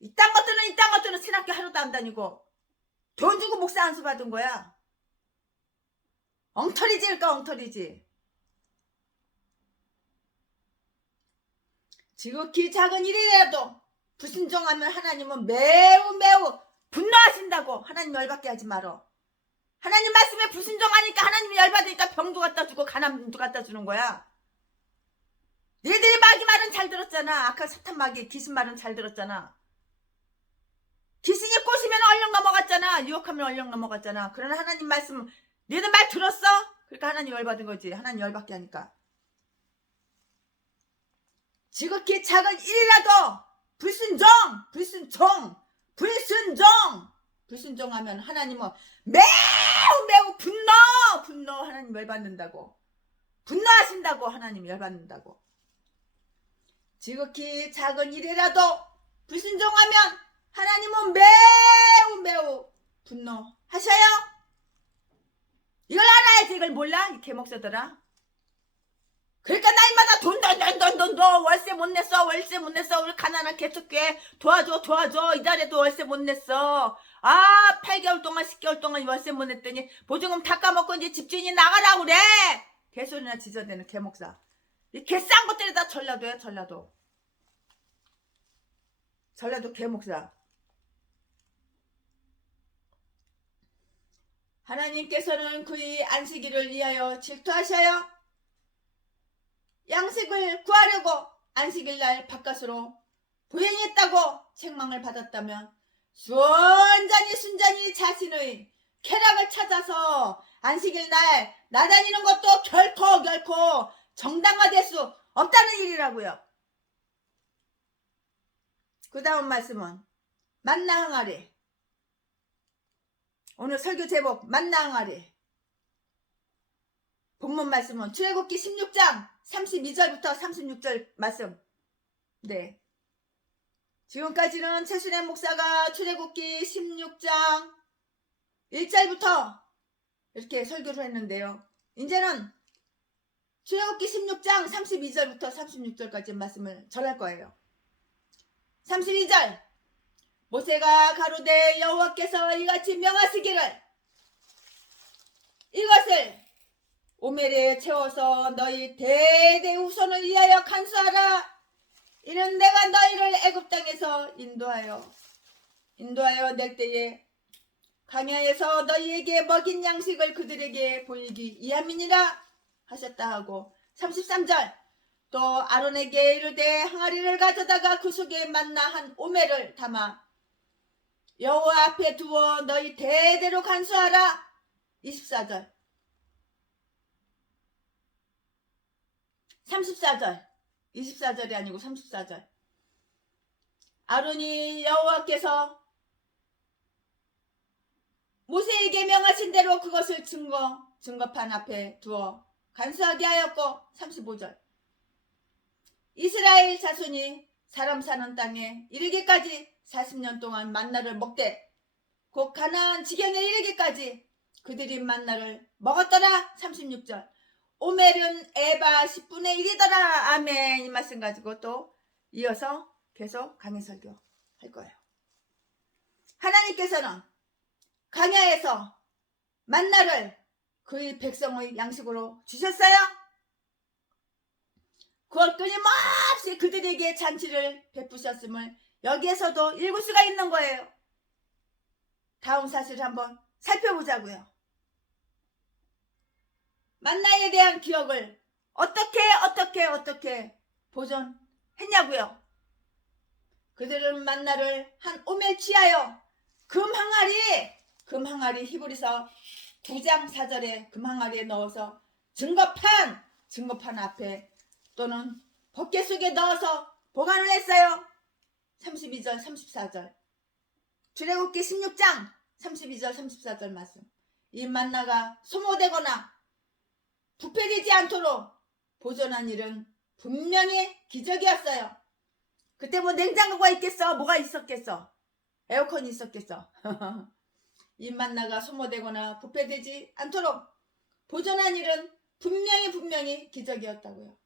이딴 것들은 신학교 하루도 안 다니고 돈 주고 목사 안수 받은 거야. 엉터리지. 그러니까 엉터리지. 지극히 작은 일이라도 불순종하면 하나님은 매우 분노하신다고. 하나님 열받게 하지 말어. 하나님 말씀에 불순종하니까 하나님이 열받으니까 병도 갖다 주고 가난도 갖다 주는 거야. 너희들이 마귀 말은 잘 들었잖아. 악한 사탄 마귀 귀신 말은 잘 들었잖아. 귀신이 꼬시면 얼른 넘어갔잖아. 유혹하면 얼른 넘어갔잖아. 그러나 하나님 말씀 너희들 말 들었어? 그러니까 하나님 열받은 거지. 하나님 열받게 하니까. 지극히 작은 일이라도 불순종하면 하나님은 매우 분노 하나님 열받는다고. 분노하신다고. 하나님 열받는다고. 지극히 작은 일이라도 불순종하면 하나님은 매우 분노하셔요. 이걸 알아야지. 이걸 몰라? 이 개목사들아. 그러니까 날마다 돈 월세 못 냈어. 월세 못 냈어. 우리 가난한 개축교회 도와줘. 이달에도 월세 못 냈어. 8개월 동안 10개월 동안 월세 못 냈더니 보증금 다 까먹고 이제 집주인이 나가라고 그래. 개소리나 지저대는 개목사. 이 개싼 것들이 다 전라도야. 전라도 개목사. 하나님께서는 그의 안식일을 위하여 질투하셔요. 양식을 구하려고 안식일날 바깥으로 보행했다고 책망을 받았다면 순전히 자신의 쾌락을 찾아서 안식일날 나다니는 것도 결코 정당화될 수 없다는 일이라고요. 그 다음 말씀은 만나 항아리. 오늘 설교 제목 만나 항아리. 본문 말씀은 출애굽기 16장 32절부터 36절 말씀. 네. 지금까지는 최순애 목사가 출애굽기 16장 1절부터 이렇게 설교를 했는데요. 이제는 출애굽기 16장 32절부터 36절까지 말씀을 전할 거예요. 32절. 모세가 가로되 여호와께서 이같이 명하시기를 이것을 오멜에 채워서 너희 대대 후손을 위하여 간수하라. 이는 내가 너희를 애굽 땅에서 인도하여 낼 때에 광야에서 너희에게 먹인 양식을 그들에게 보이기 위함이니라 하셨다 하고 33절. 또 아론에게 이르되 항아리를 가져다가 그 속에 만나 한 오멜을 담아 여호와 앞에 두어 너희 대대로 간수하라. 24절. 34절. 24절이 아니고 34절. 아론이 여호와께서 모세에게 명하신 대로 그것을 증거판 앞에 두어 간수하게 하였고 35절. 이스라엘 자손이 사람 사는 땅에 이르기까지 40년 동안 만나를 먹되 곧 가나안 지경에 이르기까지 그들이 만나를 먹었더라. 36절. 오멜은 에바 10분의 1이더라. 아멘. 이 말씀 가지고 또 이어서 계속 강의 설교 할 거예요. 하나님께서는 광야에서 만나를 그의 백성의 양식으로 주셨어요. 그걸 끊임없이 그들에게 잔치를 베푸셨음을 여기에서도 읽을 수가 있는 거예요. 다음 사실을 한번 살펴보자고요. 만나에 대한 기억을 어떻게 보존했냐고요. 그들은 만나를 한 오멜 취하여 금 항아리 히브리서 9장 4절에 금 항아리에 넣어서 증거판 앞에 또는 법궤 속에 넣어서 보관을 했어요. 32절 34절. 출애굽기 16장 32절 34절 말씀. 이 만나가 소모되거나 부패되지 않도록 보존한 일은 분명히 기적이었어요. 그때 뭐 냉장고가 있겠어? 뭐가 있었겠어? 에어컨이 있었겠어? 이 만나가 소모되거나 부패되지 않도록 보존한 일은 분명히 기적이었다고요.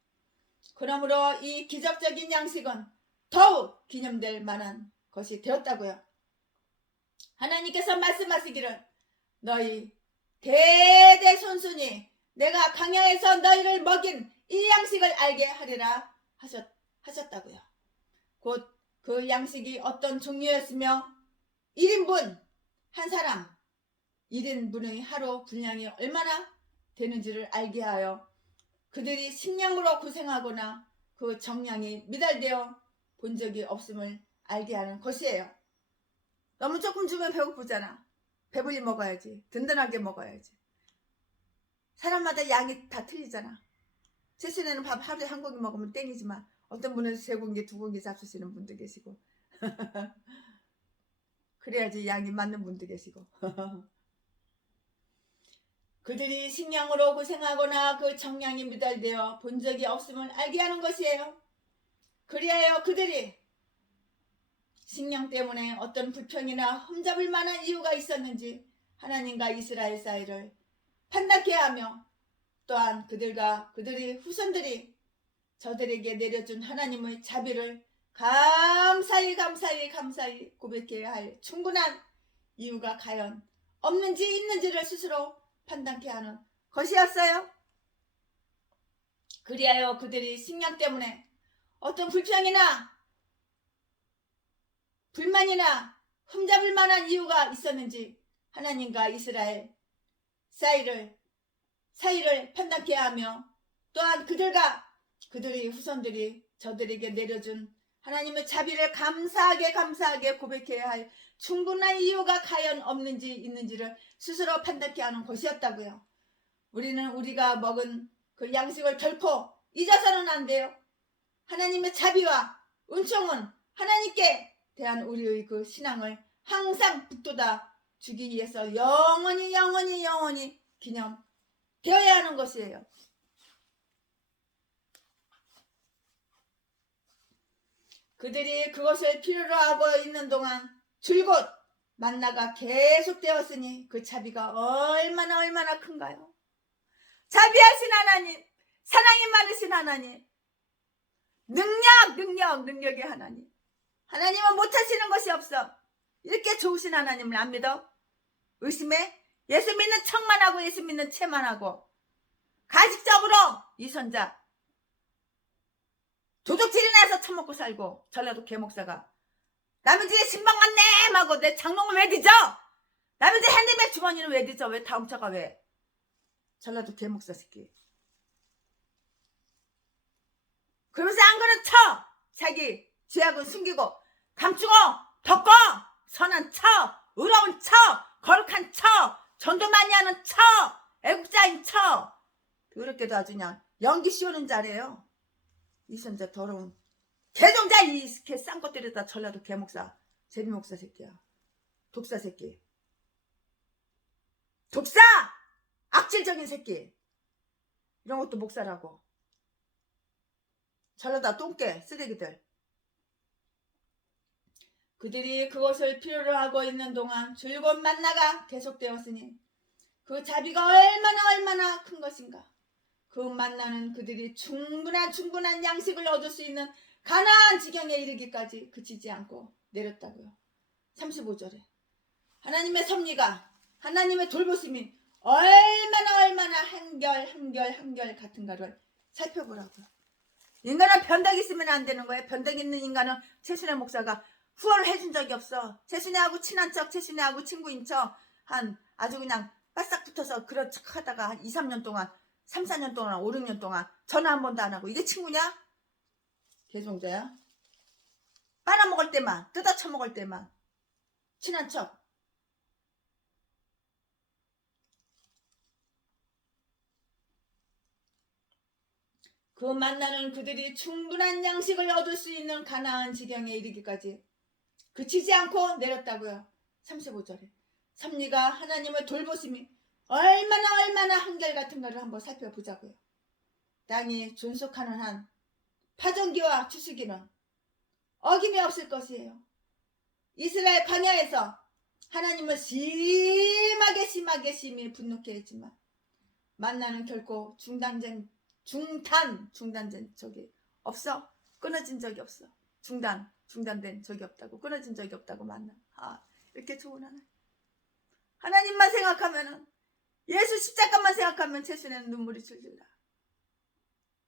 그러므로 이 기적적인 양식은 더욱 기념될 만한 것이 되었다고요. 하나님께서 말씀하시기를 너희 대대 손순이 내가 광야에서 너희를 먹인 이 양식을 알게 하리라 하셨다고요. 곧 그 양식이 어떤 종류였으며 1인분 한 사람 1인분의 하루 분량이 얼마나 되는지를 알게 하여 그들이 식량으로 고생하거나 그 정량이 미달되어 본 적이 없음을 알게 하는 것이에요. 너무 조금 주면 배고프잖아. 배불리 먹어야지. 든든하게 먹어야지. 사람마다 양이 다 틀리잖아. 최신에는 밥 하루에 한 공기 먹으면 땡이지만 어떤 분은 3공기, 2공기 잡수시는 분도 계시고 그래야지 양이 맞는 분도 계시고 그들이 식량으로 고생하거나 그 정량이 미달되어 본 적이 없음을 알게 하는 것이에요. 그리하여 그들이 식량 때문에 어떤 불평이나 흠잡을 만한 이유가 있었는지 하나님과 이스라엘 사이를 판단케 하며 또한 그들이 후손들이 저들에게 내려준 하나님의 자비를 감사히 고백해야 할 충분한 이유가 과연 없는지 있는지를 스스로 판단케 하는 것이었어요. 그리하여 그들이 식량 때문에 어떤 불평이나 불만이나 흠잡을 만한 이유가 있었는지 하나님과 이스라엘 사이를 판단케 하며 또한 그들의 후손들이 저들에게 내려준 하나님의 자비를 감사하게 고백해야 할 충분한 이유가 과연 없는지 있는지를 스스로 판단케 하는 것이었다고요. 우리가 먹은 그 양식을 결코 잊어서는 안 돼요. 하나님의 자비와 은총은 하나님께 대한 우리의 그 신앙을 항상 북돋아 주기 위해서 영원히 기념되어야 하는 것이에요. 그들이 그것을 필요로 하고 있는 동안 줄곧 만나가 계속되었으니 그 자비가 얼마나 큰가요? 자비하신 하나님, 사랑이 많으신 하나님, 능력의 하나님. 하나님은 못하시는 것이 없어. 이렇게 좋으신 하나님을 안 믿어? 의심해? 예수 믿는 척만 하고 예수 믿는 채만 하고 가식적으로 이 선자 도둑질이나 해서 처먹고 살고 전라도 개목사가 남의 집에 신방 갔네 하고 내 장롱을 왜 뒤져? 남의 집 핸드백 주머니는 왜 뒤져? 왜 다음 차가 왜? 전라도 개목사 새끼. 그러면서 안 그런 쳐 자기 죄악은 숨기고 감추고 덮고 선한 쳐 의로운 쳐 거룩한 쳐 전도 많이 하는 쳐 애국자인 쳐 그렇게도 아주 그냥 연기 씌우는 자래요. 이 선자 더러운 개종자 이 개 쌍것들에다 전라도 개목사 제비목사 새끼야. 독사 새끼 독사 악질적인 새끼 이런 것도 목사라고. 전라도 똥개 쓰레기들. 그들이 그것을 필요로 하고 있는 동안 줄곧 만나가 계속되었으니 그 자비가 얼마나 큰 것인가. 그 만나는 그들이 충분한 양식을 얻을 수 있는 가나안 지경에 이르기까지 그치지 않고 내렸다고요. 35절에 하나님의 섭리가 하나님의 돌보심이 얼마나 한결 같은가를 살펴보라고요. 인간은 변덕이 있으면 안 되는 거예요. 변덕 있는 인간은 최순애 목사가 후원을 해준 적이 없어. 최순애하고 친한 척, 최순애하고 친구인 척 한 아주 그냥 바싹 붙어서 그런 척 하다가 한 2, 3년 동안 3, 4년 동안 5, 6년 동안 전화 한 번도 안 하고 이게 친구냐? 개종자야. 빨아먹을 때만 뜯어쳐 먹을 때만 친한 척. 그 만나는 그들이 충분한 양식을 얻을 수 있는 가나안 지경에 이르기까지 그치지 않고 내렸다고요. 35절에 섭리가 하나님의 돌보심이 얼마나 한결같은가를 한번 살펴보자고요. 땅이 존속하는 한 파종기와 추수기는 어김이 없을 것이에요. 이스라엘 광야에서 하나님은 심히 분노케 했지만 만나는 결코 중단된 적이 없어. 끊어진 적이 없어. 중단된 적이 없다고. 끊어진 적이 없다고 만나. 이렇게 좋은 하나님만 생각하면은 예수 십자가만 생각하면 최순애는 눈물이 줄줄 나.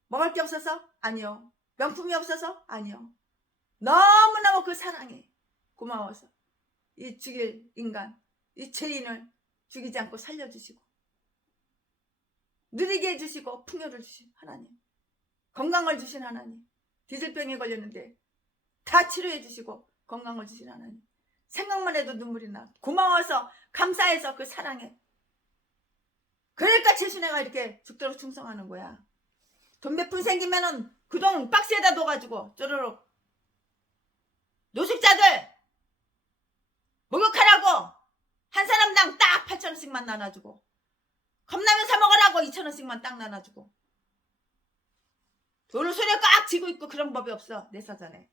먹을 게 없어서? 아니요. 명품이 없어서? 아니요. 너무너무 그 사랑이 고마워서 이 죽일 인간, 이 죄인을 죽이지 않고 살려주시고 누리게 해주시고 풍요를 주신 하나님, 건강을 주신 하나님, 디젤병에 걸렸는데 다 치료해 주시고 건강을 주신 하나님, 생각만 해도 눈물이 나. 고마워서 감사해서 그 사랑에. 그러니까 최순애가 이렇게 죽도록 충성하는 거야. 돈 몇 푼 생기면은 그 돈 박스에다 넣어가지고 쪼르륵 노숙자들 목욕하라고 한 사람당 딱 8,000원씩만 나눠주고 컵라면 사 먹으라고 2,000원씩만 딱 나눠주고 돈을 손에 꽉 쥐고 있고 그런 법이 없어. 내 사전에.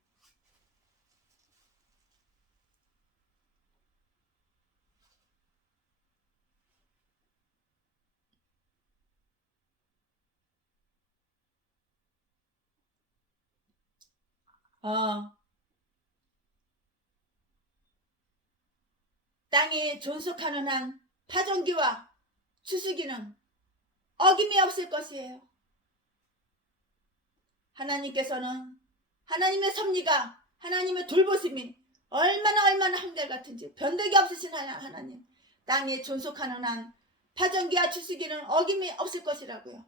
땅이 존속하는 한 파종기와 추수기는 어김이 없을 것이에요. 하나님께서는 하나님의 섭리가, 하나님의 돌보심이 얼마나 한결같은지 변덕이 없으신 하나님, 땅이 존속하는 한 파종기와 추수기는 어김이 없을 것이라고요.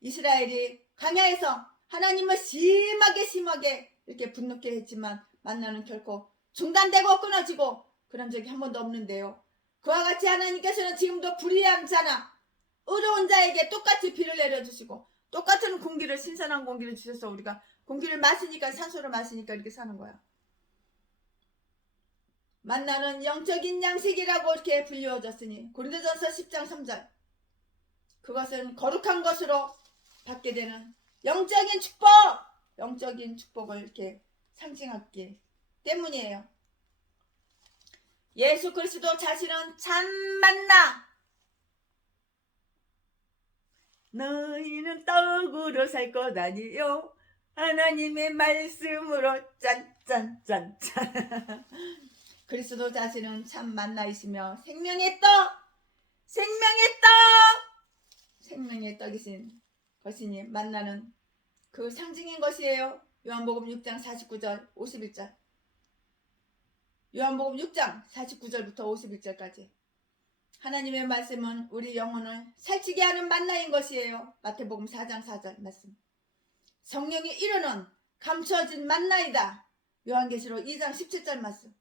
이스라엘이 광야에서 하나님을 심하게 이렇게 분노케 했지만 만나는 결코 중단되고 끊어지고 그런 적이 한 번도 없는데요. 그와 같이 하나님께서는 지금도 불의한 자나 의로운 자에게 똑같이 비를 내려주시고 똑같은 공기를, 신선한 공기를 주셔서 우리가 공기를 마시니까, 산소를 마시니까 이렇게 사는 거야. 만나는 영적인 양식이라고 이렇게 불리워졌으니 고린도전서 10장 3절, 그것은 거룩한 것으로 받게 되는 영적인 축복을 이렇게 상징하기 때문이에요. 예수 그리스도 자신은 참 만나, 너희는 떡으로 살 것 아니요 하나님의 말씀으로 짠 그리스도 자신은 참 만나이시며 생명의 떡이신 것이니 만나는 그 상징인 것이에요. 요한복음 6장 49절 51절, 요한복음 6장 49절부터 51절까지 하나님의 말씀은 우리 영혼을 살찌게 하는 만나인 것이에요. 마태복음 4장 4절 말씀, 성령이 이르는 감추어진 만나이다. 요한계시록 2장 17절 말씀,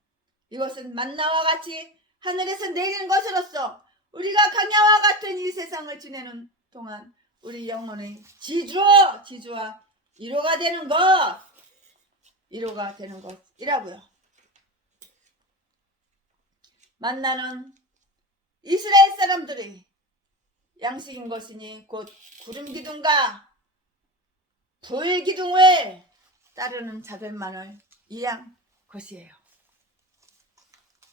이것은 만나와 같이 하늘에서 내리는 것으로서 우리가 광야와 같은 이 세상을 지내는 동안 우리 영혼의 지주와 위로가 되는 것이라고요. 만나는 이스라엘 사람들이 양식인 것이니 곧 구름기둥과 불기둥을 따르는 자들만을 위한 것이에요.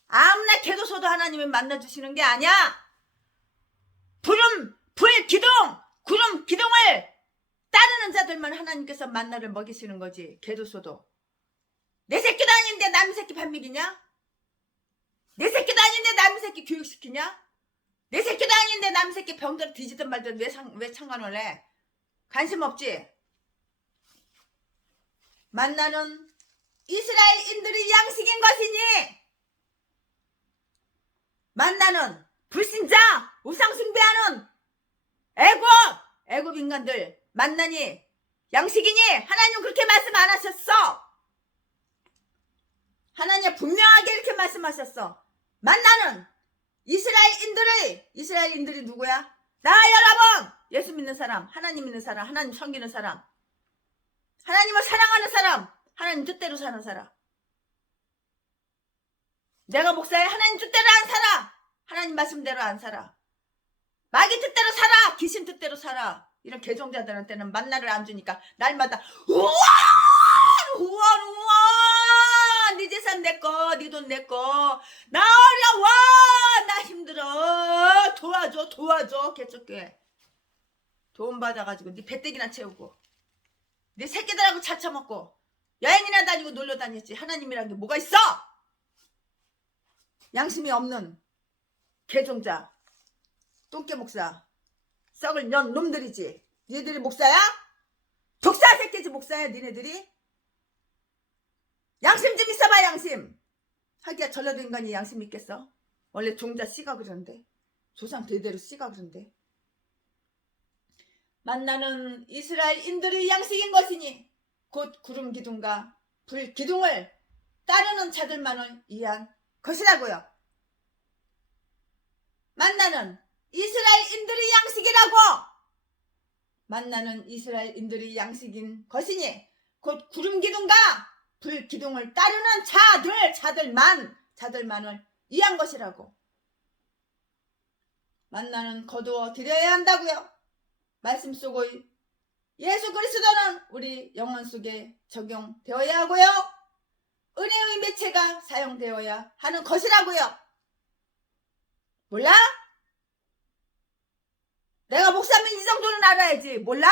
아무나 개도소도 하나님은 만나주시는 게 아니야. 구름 기둥을 따르는 자들만 하나님께서 만나를 먹이시는 거지. 개도소도 내 새끼도 아닌데 남의 새끼 밥 먹이냐? 내 새끼도 아닌데 남의 새끼 교육시키냐? 내 새끼도 아닌데 남의 새끼 병들 뒤지든 말든 왜 참관을 해? 관심 없지? 만나는 이스라엘인들이 양식인 것이니 만나는 불신자, 우상숭배하는 애굽 인간들 만나니 양식이니 하나님은 그렇게 말씀 안 하셨어. 하나님 분명하게 이렇게 말씀하셨어. 만나는 이스라엘인들이 누구야? 나 여러분, 예수 믿는 사람, 하나님 믿는 사람, 하나님 섬기는 사람, 하나님을 사랑하는 사람, 하나님 뜻대로 사는 사람. 내가 목사야, 하나님 뜻대로 안 살아. 하나님 말씀대로 안 살아. 마귀 뜻대로 살아. 귀신 뜻대로 살아. 이런 개종자들한테는 만나를 안 주니까 날마다 우와 네 재산 내꺼, 네 돈 내꺼, 나 어려워, 나 힘들어, 도와줘 개쫓게 돈 받아가지고 네 배때기나 채우고 네 새끼들하고 차 처먹고 여행이나 다니고 놀러 다녔지. 하나님이란 게 뭐가 있어? 양심이 없는 개종자, 똥개 목사, 썩을 년 놈들이지. 니네들이 목사야? 독사 새끼지 목사야 니네들이? 양심 좀 있어봐. 양심. 하기야 전라도 인간이 양심 있겠어? 원래 종자 씨가 그러는데, 조상 대대로 씨가 그런데. 만나는 이스라엘인들의 양식인 것이니 곧 구름 기둥과 불 기둥을 따르는 자들만을 위한 것이라고요. 만나는 이스라엘인들의 양식이라고. 만나는 이스라엘인들의 양식인 것이니 곧 구름 기둥과 불 기둥을 따르는 자들만을 위한 것이라고. 만나는 거두어 드려야 한다고요. 말씀 속의 예수 그리스도는 우리 영혼 속에 적용되어야 하고요. 은혜의 매체가 사용되어야 하는 것이라고요. 몰라? 내가 목사면 이 정도는 알아야지. 몰라?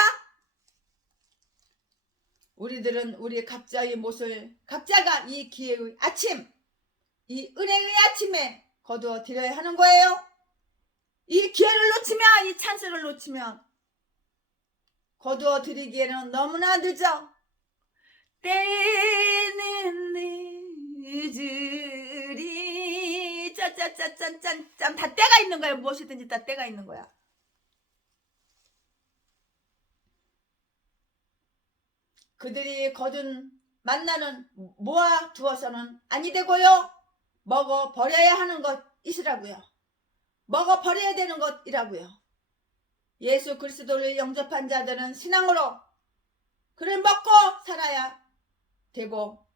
우리들은 우리 각자의 몫을 각자가 이 기회의 아침, 이 은혜의 아침에 거두어 드려야 하는 거예요. 이 기회를 놓치면, 이 찬스를 놓치면 거두어 드리기에는 너무나 늦어. 때는 늦으리 짠짠짠짠짠. 다 때가 있는 거야. 무엇이든지 다 때가 있는 거야. 그들이 거둔 만나는 모아 두어서는 아니 되고요. 먹어 버려야 하는 것이라고요. 먹어 버려야 되는 것이라고요. 예수 그리스도를 영접한 자들은 신앙으로 그를 먹고 살아야 되고